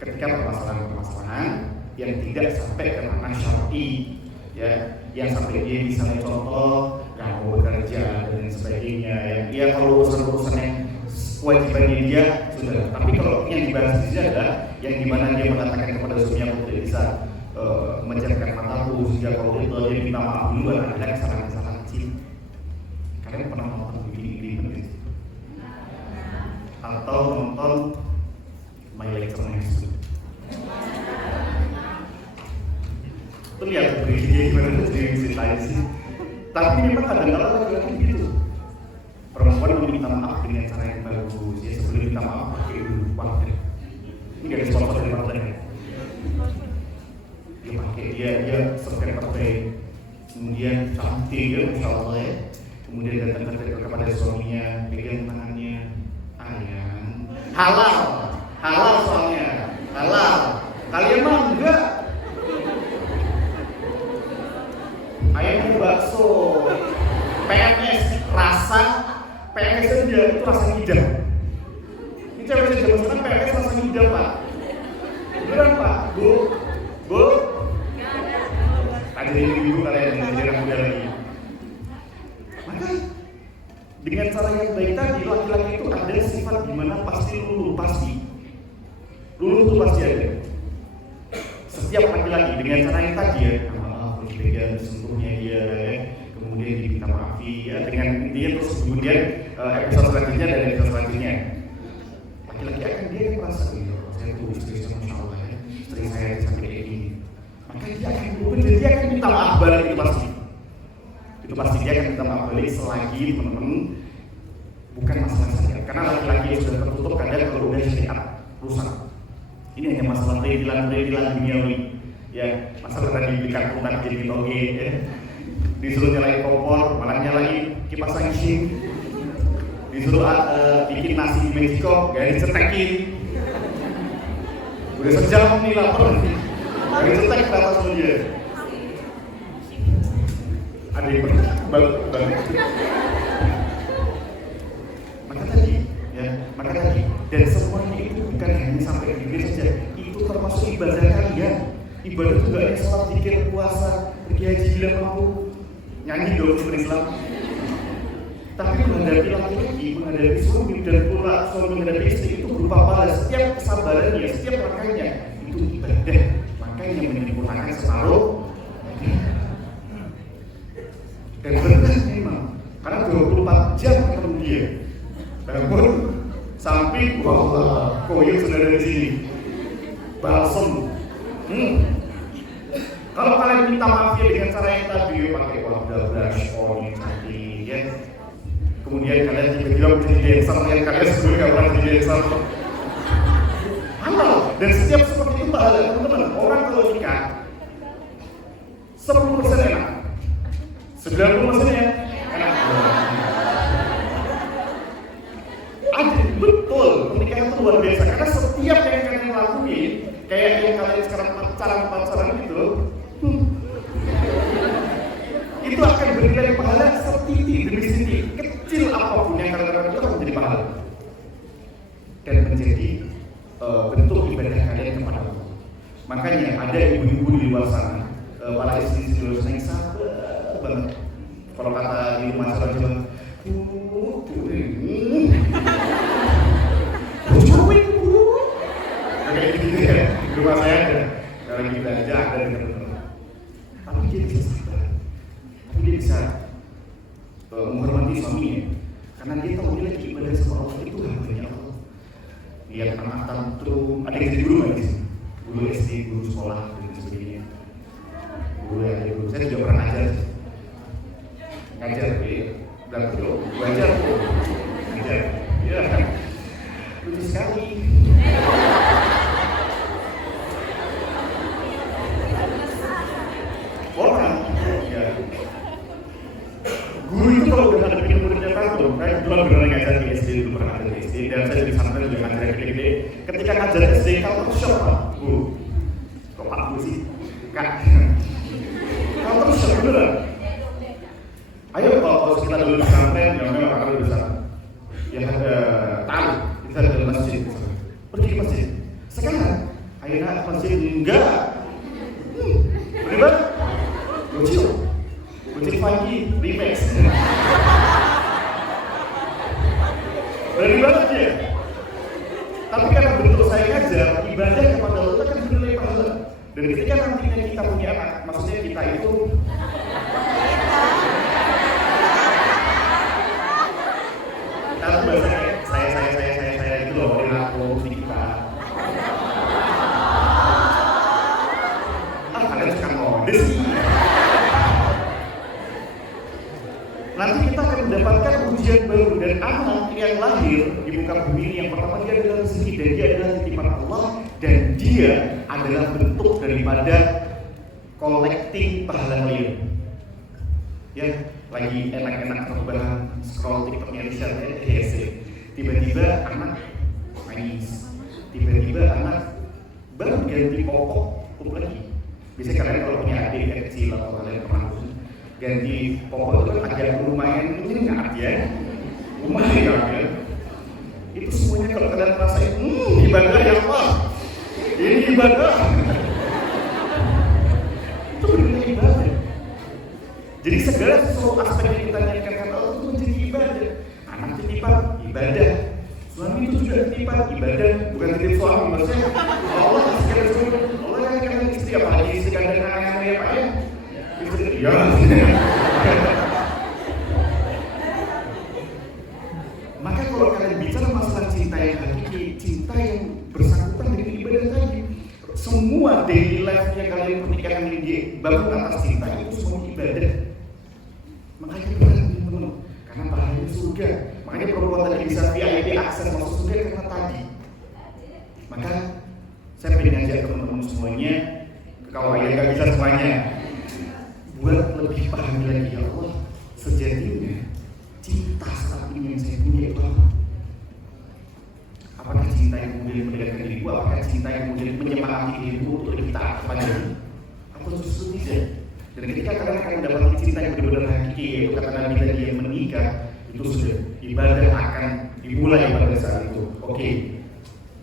ketika permasalahan-permasalahan yang tidak sampai ke ranah syar'i, ya, yang sampai dia misalnya contoh kamu bekerja dan sebagainya, ya kalau urusan-urusan yang kewajibannya dia sudah. Tapi kalau yang dibahas di sini adalah yang dimana dia mengatakan kepada suaminya aku tidak bisa menjadikan mataku sejak kau itu, dia minta maaf dulu adalah kesalahan-kesalahan kecil. Kalian pernah nonton begini atau nonton My Lecture Next? Itu lihat begini gimana ceritain sih. Tapi memang kadang-kadang lagi gitu. Perempuan meminta maaf dengan cara yang bagus. Ya sebelum minta maaf pakai dulu waktu. Ini gak ada sponsor dari partai. Dia pakai dia seperti partai. Kemudian cantik ya, Masya Allah ya. Kemudian datang kepada suaminya, pegang tangannya, ayang. Halal soalnya, halal. Kalian mah enggak. Ayam bakso, PNS rasa PNS aja itu rasa hijau. Ini cewek zaman sekarang PNS rasa hijau Pak. Beneran Pak, Bu. Ada yang ibu kalian yang jarang muda lagi. Maka dengan cara yang baik tadi laki-laki itu ada sifat dimana pasti luluh itu pasti ada. Setiap laki-laki dengan cara yang tadi ya. Dengan sentuhnya dia, kemudian diminta maafi ya, dengan dia terus kemudian episode selanjutnya dan episode selanjutnya laki-laki akan dia merasa saya tuh istri saya Masya Allah ya, istri saya sampai kayak gini, maka dia akan berubah dan dia akan minta maaf balik. Itu pasti dia akan minta maaf balik selagi teman-teman bukan masalah saja, karena laki-laki yang sudah tertutup kadang kalau udah syariat rusak. Ini hanya masalah peradilan duniawi. Ya, masalah tadi belikan utang jadi toge ya. Disuruh nyalain kompor, malah nyalain kipas angin. Disuruh bikin nasi di Meksiko, gak dicetekin. Udah sejam nih lapar nih. Gak dicetek ke atas dia. Ada yang banget. Maka tadi, dan semuanya itu bukan hanya sampai di diri saja. Itu termasuk ibadah kalian. Ibadah juga ada sholat, zikir, puasa, pergi haji bila mampu, nyanyi dong Islam. Tapi menghadapi laki-laki, menghadapi suami dan pula suami menghadapi istri itu berupa balas. Setiap kesabarannya, setiap langkahnya itu ibadah. Makanya menyempurnakan separuh. Dan benar memang, karena 24 jam ketemu dia. Bangun, samping, wah, koyok sudah dari sini, balsem. Kalau kalian minta maaf ya dengan cara yang tadi pakai brush on yang tadi ya. Kemudian kalian tiba-tiba menjadi dancer yang kalian sebelumnya gak pernah jadi dancer. Halal. Dan setiap seperti itu halal teman-teman. Orang kalau nikah 10% enak, 90% ya enak. Betul, pernikahan itu luar biasa karena setiap yang kalian lakuin kayak yang kalian sekarang pacaran gitu, itu akan berikan pahala setitik demi setitik kecil apapun yang kalian lakukan itu akan menjadi pahala dan menjadi bentuk ibadah kalian kepada Allah. Makanya ada ibu-ibu di luar sana, para istri di luar sana yang sabar banget. Kalau kata di rumah saya cuma kayak gitu ya, di rumah saya ada. Kalau kita aja ada teman-teman. Tapi dia bisa sabar, tapi dia bisa menghormati suaminya, karena dia tahu dia lagi ibadah sama Allah itu hambanya Allah. Lihat anak tantrum, ada yang jadi guru nggak di sini? Guru SD, guru sekolah dan sebagainya. Guru saya juga pernah ngajar, dan betul, ngajar, ya, lucu sekali. Guru itu kalau udah ada bikin muridnya tantrum, saya kebetulan beneran ngajar di SD dulu, pernah ada di SD, dan saya di pesantren juga ngajar gede-gede. Ketika ngajar SD, kalau shock Pak Guru, kok Pak Guru sih? Kak, kalau shock beneran. Ayo kalau kita dulu di pesantren, yang memang kakak besar, yang ada taruh, kita ada masjid, pergi ke masjid. Sekarang, akhirnya masjid enggak, beribad, bocil pagi, remix. Beribad. ibadah dia. Tapi karena bentuk saya ngajar, ibadah kepada Allah kan bernilai pahala. Dan ketika nantinya kita punya anak, maksudnya kita itu kalau bahasanya saya itu loh, dari aku, di kita. Kalian suka ngode sih. Nanti kita akan mendapatkan ujian baru, dan anak yang lahir di muka bumi ini yang pertama dia adalah rezeki, dan dia adalah titipan Allah, dan dia adalah bentuk daripada collecting pahala kalian. Ya, lagi enak-enak rebahan scroll TikToknya di share tiba-tiba anak nangis, tiba-tiba anak baru ganti popok lagi. Biasanya kalian kalau punya adik yang kecil atau kalian pernah ganti popok itu kan agak lumayan nyengat ya, lumayan ya. Itu semuanya kalau kalian rasain, ibadah ya Allah, ini ibadah. Itu benar ibadah. Jadi segala sesuatu aspek yang kita niatkan Allah itu menjadi ibadah. Anak titipan ibadah, suami itu juga titipan ibadah, bukan titip suami maksudnya. Allah segala sesuatu, Allah yang kalian istri apalagi istri kandang anak-anak ya Pak ya. Istri ya. Maka kalau kalian bicara masalah cinta yang hakiki, cinta yang bersangkutan dengan ibadah tadi, semua daily life yang kalian pernikahan ini bangun atas cinta itu semua ibadah. Makanya teman-teman, karena pahalanya surga. Makanya perempuan tadi bisa VIP akses masuk surga karena tadi. Maka saya ingin ngajak teman-teman semuanya, kalau ya nggak bisa semuanya, buat lebih paham lagi ya Allah, sejatinya cinta saat ini yang saya punya itu apa? Apakah cinta yang kemudian mendekatkan diriku? Apakah cinta yang kemudian menyemangati diriku untuk lebih taat kepada diri? Atau justru tidak? Dan ketika kalian akan mendapatkan cinta yang benar-benar hakiki, yaitu kata Nabi tadi yang menikah, itu sudah ibadah akan dimulai pada saat itu. Oke,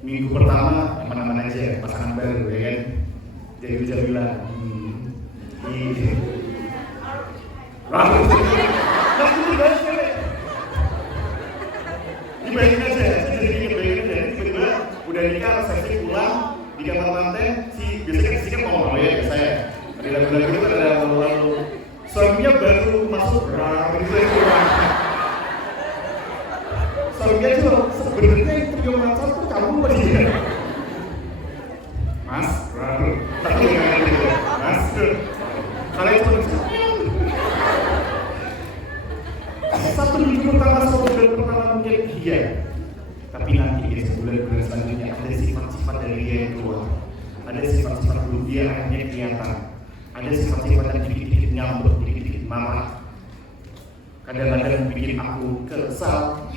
minggu pertama aman-aman aja, pasangan baru ya kan? Jadi-jadilah dibayangin aja, jadi bayangin aja, tiba-tiba udah nikah, resepsi pulang di kamar manten, biasanya kan kan ngomong ya biasa ya. Di lagu-lagu itu ada lalu suaminya baru masuk gitu ya. Suaminya itu sebenarnya yang trio macam tuh kamu masih ya. Mas, tapi jangan gitu, Mas. Kalau itu satu minggu pertama, sebulan pertama mungkin iya, tapi nanti ya sebulan-bulan selanjutnya ada sifat-sifat dari dia yang keluar, ada sifat-sifat belum dia akhirnya kelihatan, ada sifat-sifat yang dikit-dikit nyambut, dikit-dikit marah, kadang-kadang bikin aku kesal,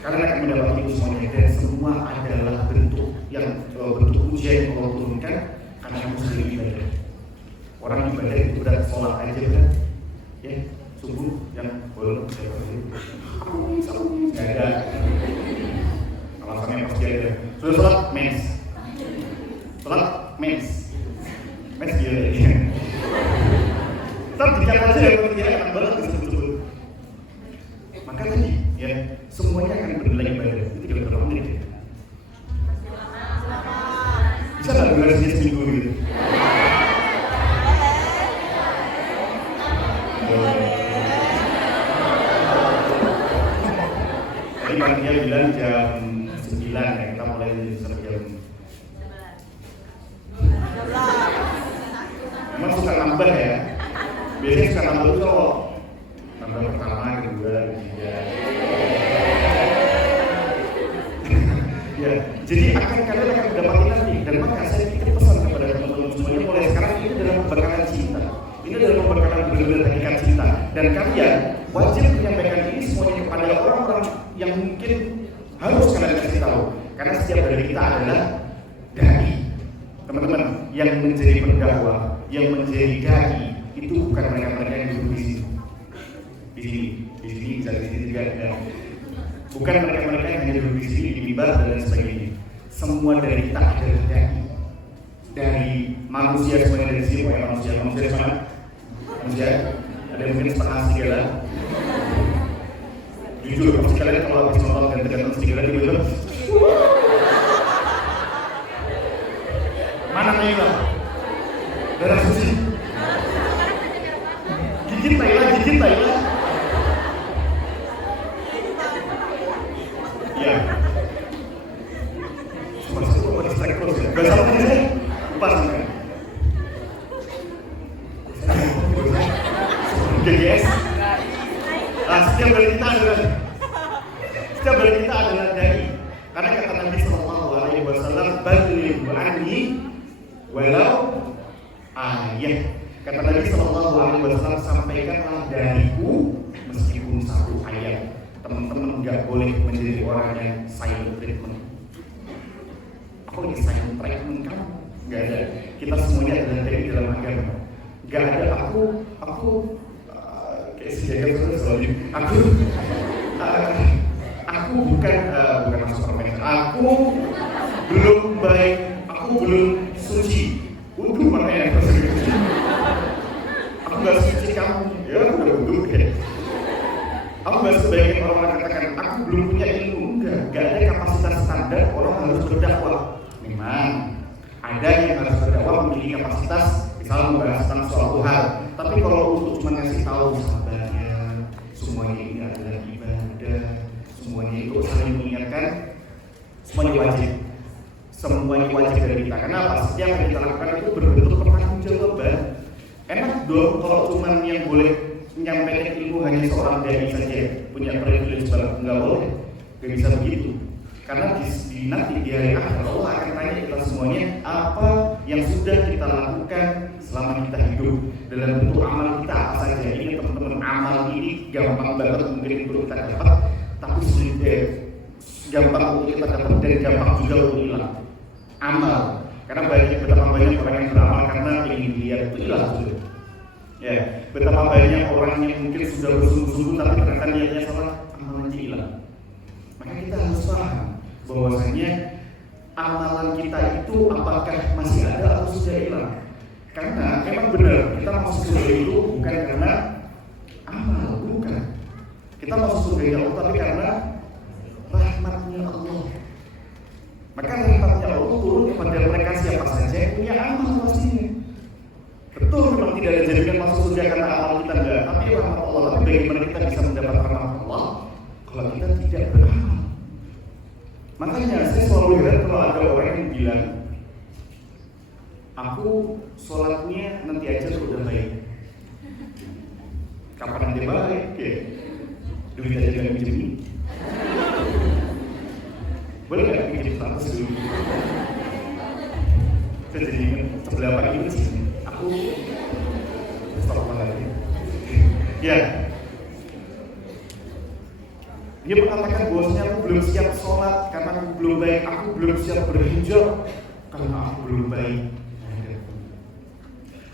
karena akan mendapati itu semuanya, dan semua adalah bentuk ujian yang Allah turunkan karena kamu sendiri ibadah. Orang ibadah itu berat, sholat aja berat. Ya, subuh yang belum nggak ada alasannya pasti ada. Sudah sholat mens gila ya. Ntar dicat aja ya, dia enak banget disebut-sebut. Maka tadi ya semuanya akan bernilai ibadah. Itu kita berapa menit ya? Bisa nggak durasinya seminggu gitu? Tadi panitia bilang jam 9 ya, kita mulai sampai jam 11. Emang suka nambah ya? Biasanya suka nambah itu kok nambah pertama, kedua, ketiga. Ya, jadi kalian akan mendapatkan nanti. Dan maka saya titip pesan kepada teman-teman semuanya mulai sekarang, ini adalah pembekalan cinta. Ini adalah pembekalan benar-benar hakikat cinta. Dan kalian wajib menyampaikan ini semuanya kepada orang-orang yang mungkin harus kalian kasih tahu. Karena setiap dari kita adalah dai. Teman-teman, yang menjadi pendakwah, yang menjadi dai itu bukan mereka-mereka yang duduk di sini. Di sini, di sini juga ada. Bukan mereka-mereka yang hanya duduk di sini, di mimbar dan lain sebagainya. Semua dari kita adalah dai. Dari manusia semuanya dari sini, pokoknya manusia semua. Manusia, ada mungkin setengah segala. Jujur, pasti kalian kalau habis nonton ganteng-ganteng segera tiba-tiba mana Naila? Darah suci. Gigit Naila. Iya. Masuk ke strike terus ya. Gak salah aja. Pas kan. GGS. Setiap dari kita adalah dai. Karena kata Nabi Sallallahu Alaihi Wasallam, "Balighu anni walau ayat." Kata Nabi Sallallahu Alaihi Wasallam, sampaikanlah dariku meskipun satu ayat. Teman-teman nggak boleh menjadi orang yang silent treatment. Aku lagi silent treatment kamu, nggak ada. Kita semuanya adalah dari dalam agama. Nggak ada aku kayak si jaga terus lagi. Aku bukan masuk permainan. Aku belum baik. Aku belum suci. Untuk makanya aku suci. Aku nggak suci kamu. Ya aku udah untuk ya. Aku nggak sebagian orang katakan aku belum punya ilmu. Nggak ada kapasitas standar orang harus berdakwah. Memang ada yang harus berdakwah memiliki kapasitas, misalnya membahas tentang suatu hal. Tapi kalau untuk cuma ngasih tahu sahabatnya, semuanya ini adalah ibadah, semuanya itu saling mengingatkan, semuanya wajib. Semuanya wajib dari kita. Kenapa? Setiap yang kita lakukan itu berbentuk pertanggungjawaban. Enak dong kalau cuma yang boleh menyampaikan ilmu hanya seorang dai saja punya privilege banget, nggak boleh, nggak bisa begitu. Karena nanti di hari akhir Allah akan tanya kita semuanya apa yang sudah kita lakukan selama kita hidup dalam bentuk amal kita apa saja. Ini teman-teman, amal ini gampang banget mungkin untuk kita dapat, tapi sulit gampang untuk kita dapat dan gampang juga untuk hilang. Amal, karena betapa banyak orang yang beramal karena ingin dilihat itu hilang sudah. Ya, betapa banyak orang yang mungkin sudah bersungguh-sungguh tapi ternyata niatnya salah, amalnya hilang. Maka kita harus paham bahwasanya amalan kita itu apakah masih ada atau sudah hilang. Karena memang benar kita masuk surga itu bukan karena amal, bukan. Kita masuk surga Allah tapi karena rahmatnya Allah. Maka rahmatnya Allah turun kepada mereka siapa saja yang punya amal pastinya. Betul, memang tidak ada jaminan masuk surga karena amal kita enggak, tapi rahmat Allah. Tapi bagaimana kita bisa mendapat rahmat Allah kalau kita tidak beramal? Makanya saya selalu heran kalau ada orang yang bilang, aku sholatnya nanti aja sudah baik. Kapan nanti baik? Ya, duit aja gak minjem. Boleh nggak minjem 100 dulu? Saya jadi ingat sebelah pagi ini sih. Aku stop lagi. Ya. Dia mengatakan bahwasanya aku belum siap sholat karena aku belum baik, aku belum siap berhijab karena aku belum baik.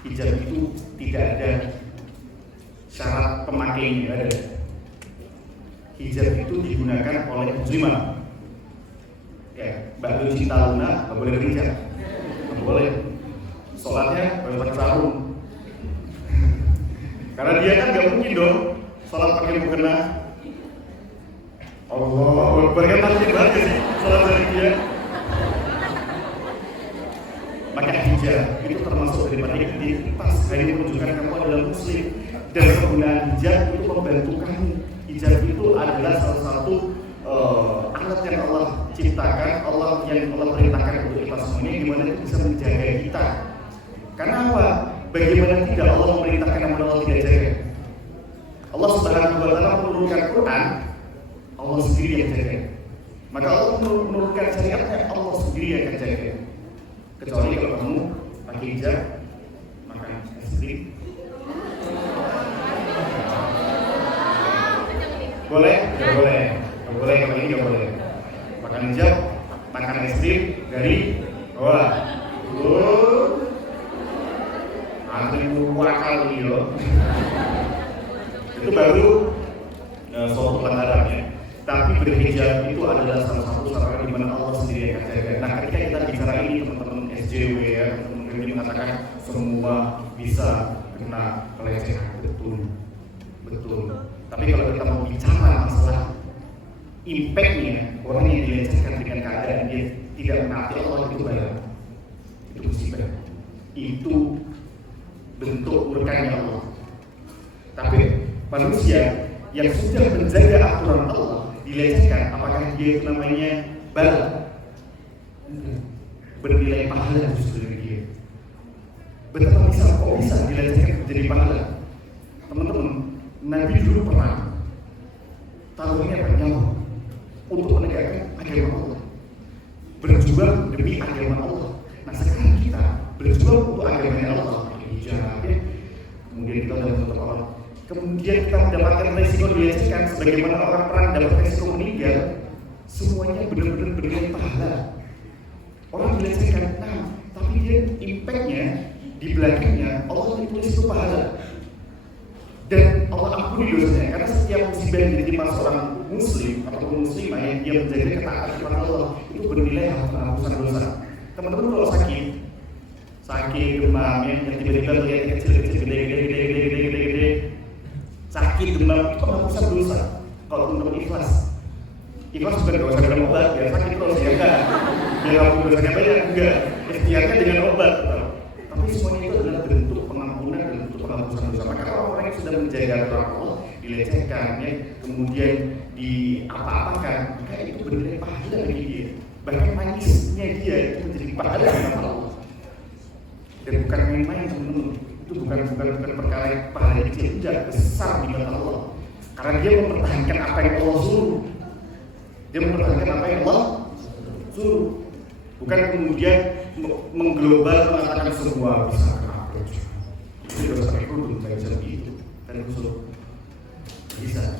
Hijab itu tidak ada syarat pemakainya, ada. Hijab itu digunakan oleh muslimah. Ya, Mbak Lucinta Luna nggak boleh berhijab, nggak boleh. Sholatnya pakai sarung. Karena dia kan nggak mungkin dong sholat pakai mukena. Allah, berkata banget sih salah dari dia. Maka hijab itu termasuk daripada identitas. Ini menunjukkan kamu adalah muslim. Dan penggunaan hijab itu membantu kamu. Hijab itu adalah salah satu alat yang Allah ciptakan, yang Allah perintahkan untuk kita semuanya, gimana itu bisa menjaga kita. Karena apa? Bagaimana tidak Allah memerintahkan namun Allah tidak jaga. Allah Subhanahu wa Ta'ala menurunkan Quran, Allah sendiri yang jaga. Maka Allah menurunkan syariatnya, Allah sendiri yang akan jaga. Kecuali kalau kamu pakai hijab, makan es krim. Boleh? Tidak boleh. Tidak boleh, kalau ini tidak boleh. Makan hijab, makan es krim dari bawah. Antri wakal loh. Itu baru suatu pelanggaran ya. Tapi berhijab itu adalah salah satu sarana di mana Allah sendiri yang akan jaga. Nah, ketika kita bicara ini teman-teman SJW ya, teman-teman ini mengatakan semua bisa kena pelecehan, betul. Tapi kalau kita mau bicara masalah impactnya orang yang dilecehkan dengan keadaan dia tidak menaati Allah itu banyak. Itu musibah. Itu bentuk murkanya Allah. Tapi manusia yang sudah menjaga aturan Allah dilecehkan, apakah dia namanya bala? Bernilai pahala justru dari dia. Betapa kok bisa dilecehkan menjadi pahala? Teman-teman, Nabi dulu pernah taruhnya nyawa untuk menegakkan agama Allah, berjuang demi agama Allah. Nah sekarang kita berjuang untuk agama Allah, hijab, kemudian kita dapat orang, kemudian kita mendapatkan resiko dilecehkan, sebagaimana orang perang dapat resiko meninggal. Semuanya benar-benar bernilai pahala. Orang dilecehkan, nah tapi dia impactnya di belakangnya Allah tulis itu pahala. Dan Allah ampuni dosanya, karena setiap musibah yang ditimpa seorang muslim atau muslimah yang dia menjaga ketaatan kepada Allah itu bernilai penghapusan dosa. Teman-teman kalau sakit demam yang tiba-tiba lihat kecil-kecil, gede, sakit demam itu penghapusan dosa. Kalau teman-teman ikhlas bukan dosa dengan obat, ya sakit terus ya enggak, biar aku dosanya banyak enggak, ikhtiarnya dengan obat. Tapi semuanya itu adalah bentuk pengampunan dan bentuk penghapusan dosa. Maka orang yang sudah menjaga aturan Allah dilecehkan, ya, kemudian diapa-apakan, maka itu bernilai pahala bagi dia. Bahkan nangisnya dia itu menjadi pahala bagi Allah. Dan bukan main-main teman-teman, itu bukan perkara yang pahala kecil, tidak besar di mata Allah. Karena dia mempertahankan apa yang Allah suruh. Dia mempertahankan apa yang Allah suruh. Bukan kemudian mengglobal mengatakan semua bisa kenapa. Itu dosa itu bukan seperti itu. Kan usul bisa.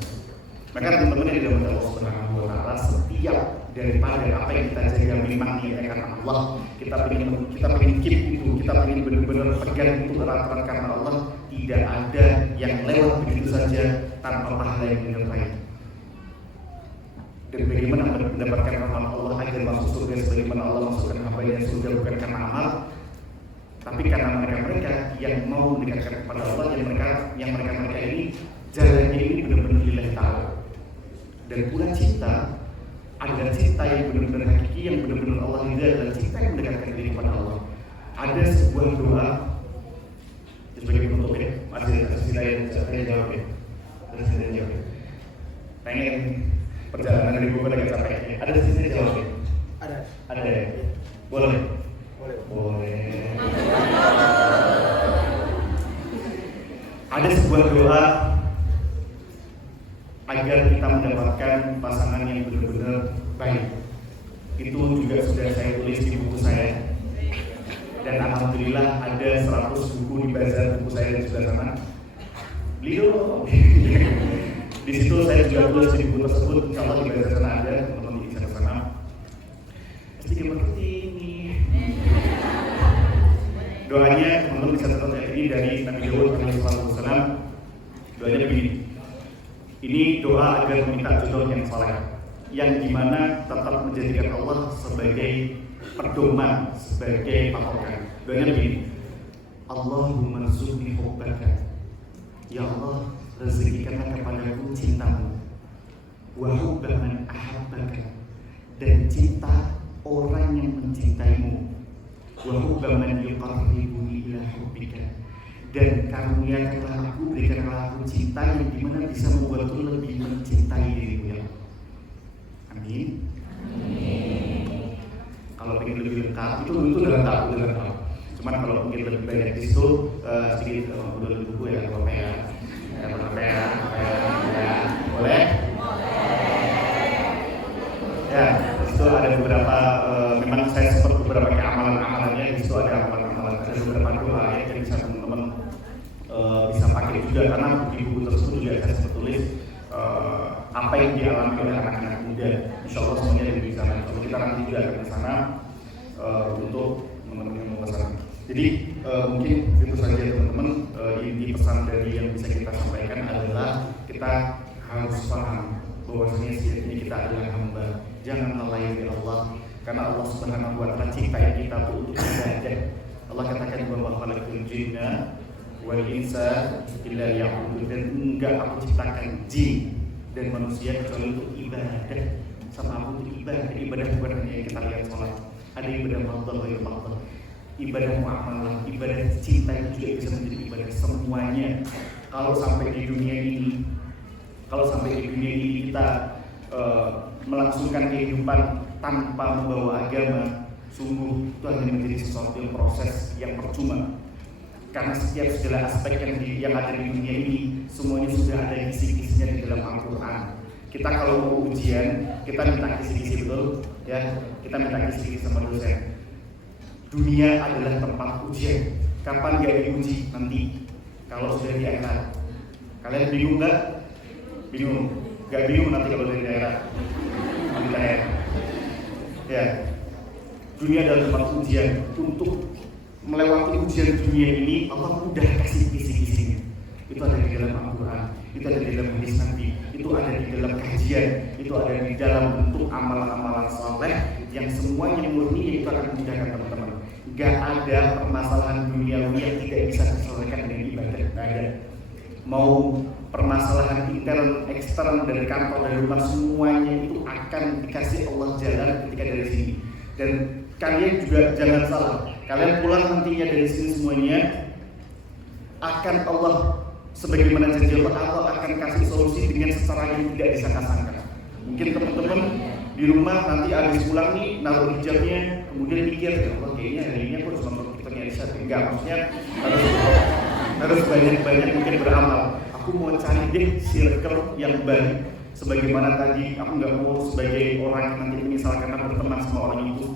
Maka teman-teman yang dirahmati Allah Subhanahu wa taala, setiap daripada apa yang kita jaga memang karena Allah, kita ingin keep itu, kita ingin benar-benar pegang itu erat-erat karena Allah. Tidak ada yang lewat begitu saja tanpa pahala yang menyertai. Dan bagaimana mendapatkan rahmat Allah agar masuk surga, sebagaimana Allah masukkan hamba-Nya surga bukan karena amal, tapi karena mereka yang mau mendekatkan kepada Allah, yang mereka ini jalannya ini benar-benar lillahi ta'ala. Dan pula cinta adalah cinta yang benar-benar hakiki, yang benar-benar Allah ridha, adalah cinta yang mendekatkan diri kepada Allah. Ada sebuah doa sebagai penutup, ya, masih saya jawab ya, saya jawab. Pengen perjalanan dari Bogor agak capek. Ada sisi jawab ya? Ada ya? Boleh. Ada sebuah doa agar kita mendapatkan pasangan yang benar-benar baik. Itu juga sudah saya tulis di buku saya. Dan alhamdulillah ada 100 buku di bazar buku saya di sebelah sana. Beliau di situ saya juga tulis di buku tersebut, insya Allah di bazar sana ada, teman-teman di sana. Sedikit seperti ini. Doanya teman-teman bisa tetap ini dari Nabi Dawud alaihissalam. Doanya begini. Ini doa agar meminta jodoh yang saleh, yang dimana tetap menjadikan Allah sebagai pedoman, sebagai patokan. Doanya begini. Allahumma rzuqni hubbaka. Ya Allah, rezekikanlah kepadaku cintamu, wa hubba man ahabbaka, dan cinta orang yang mencintaimu, wa hubba man yuqarribuni ila hubbika, dan karuniakanlah aku, berikanlah aku cinta yang dimana bisa membuatku lebih mencintai dirimu ya. Amin. Kalau ingin lebih lengkap itu lengkap. Cuman kalau ingin lebih banyak di situ sedikit udah buku ya, kalau boleh? Ya, di situ ada beberapa memang saya seperti beberapa amalan-amalannya. Di situ ada amalan-amalan, ada beberapa doa yang bisa teman-teman bisa pakai juga, karena di buku tersebut juga saya sempat tulis apa yang dialami oleh anak-anak muda. Insya Allah semuanya ada di sana. Kalau kita nanti juga akan ke sana untuk teman-teman yang mau ke sana. Jadi mungkin itu saja teman-teman, inti pesan dari yang bisa kita sampaikan adalah kita harus paham bahwasanya sejatinya kita adalah hamba. Jangan melayani Allah, karena Allah Subhanahu wa taala ciptain kita untuk ibadah. Allah katakan bahwa khalaqul jinna wal insa illa liya'budun, dan enggak aku ciptakan jin dan manusia kecuali untuk ibadah. Sama aku itu ibadah bukan hanya yang kita lihat sholat. Ada ibadah ma'adah wa ma'adah, ibadah muamalah, ibadah cinta itu juga bisa menjadi ibadah. Semuanya kalau sampai di dunia ini kita melangsungkan kehidupan tanpa membawa agama, sungguh itu hanya menjadi sesuatu yang proses yang percuma. Karena setiap segala aspek yang ada di dunia ini semuanya sudah ada kisi-kisinya di dalam Al-Quran. Kita kalau mau ujian, kita minta kisi-kisi, betul ya, kita minta kisi-kisi sama dosen. Dunia adalah tempat ujian. Kapan gak diuji? Nanti kalau sudah di akhirat. Kalian bingung nggak? Bingung? Gak bingung nanti kalau dari daerah? Nanti ya, dunia adalah tempat ujian. Untuk melewati ujian dunia ini, Allah udah kasih kisi-kisinya. Itu ada di dalam Al-Quran, itu ada di dalam hadis Nabi, itu ada di dalam kajian, itu ada di dalam bentuk amalan-amalan saleh yang semuanya murni, itu akan memudahkan teman-teman. Gak ada permasalahan duniawi yang tidak bisa diselesaikan dengan ibadah. Gak ada. Mau permasalahan intern, ekstern, dari kantor, dari rumah, semuanya itu akan dikasih Allah jalan ketika dari sini. Dan kalian juga jangan salah, kalian pulang nantinya dari sini semuanya akan Allah sebagaimana janji Allah akan kasih solusi dengan secara yang tidak disangka-sangka. Mungkin teman-teman di rumah nanti habis pulang nih naruh hijabnya, kemudian mikir, ya Allah kayaknya hari ini aku harus nonton kitanya Aisyah. Enggak, maksudnya harus banyak-banyak mungkin beramal. Aku mau cari deh circle yang baik. Sebagaimana tadi aku nggak mau sebagai orang yang nanti misalkan berteman sama orang itu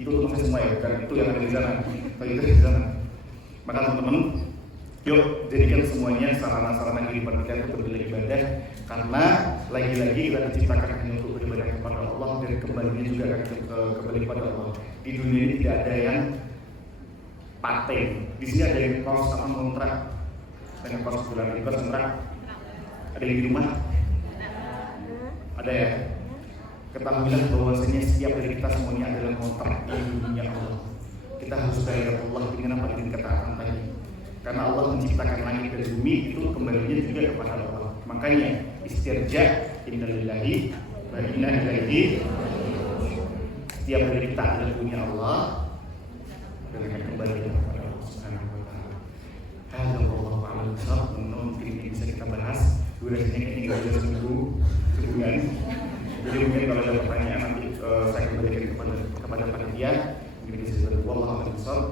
maksudnya semua ya, bukan itu yang ada di sana, tapi itu di sana. Maka teman-teman, yuk jadikan semuanya sarana-sarana kehidupan kita untuk beribadah, karena lagi-lagi kita diciptakan hanya untuk beribadah kepada Allah dan kembalinya juga akan kembali kepada Allah. Di dunia ini tidak ada yang paten. Di sini ada yang kos sama kontrak dengan kos bulan ini kontrak. Ada yang di rumah? Ada ya? Ketahuilah bahwasanya setiap dari kita semuanya adalah kontrak di dunia Allah. Kita harus bayar Allah dengan apa? Dengan ketaatan tadi. Karena Allah menciptakan langit dan bumi itu kembalinya juga kepada Allah. Makanya istirja innalillahi wa inna ilaihi. Setiap dari kita adalah punya Allah dan akan kembali kepada Allah Subhanahu wa taala. Hadza wallahu a'lam bishawab. Mungkin ini bisa kita bahas. Durasinya tinggal sebulan. Jadi mungkin kalau ada pertanyaan nanti saya kembalikan kepada panitia. Mungkin bisa disebut wallahu a'lam bishawab.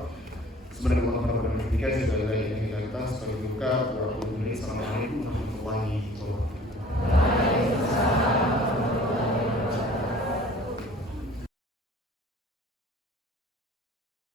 Sebenarnya Allah berfirman, "Jika segala yang kita sebagai buka, Assalamualaikum warahmatullahi wabarakatuh."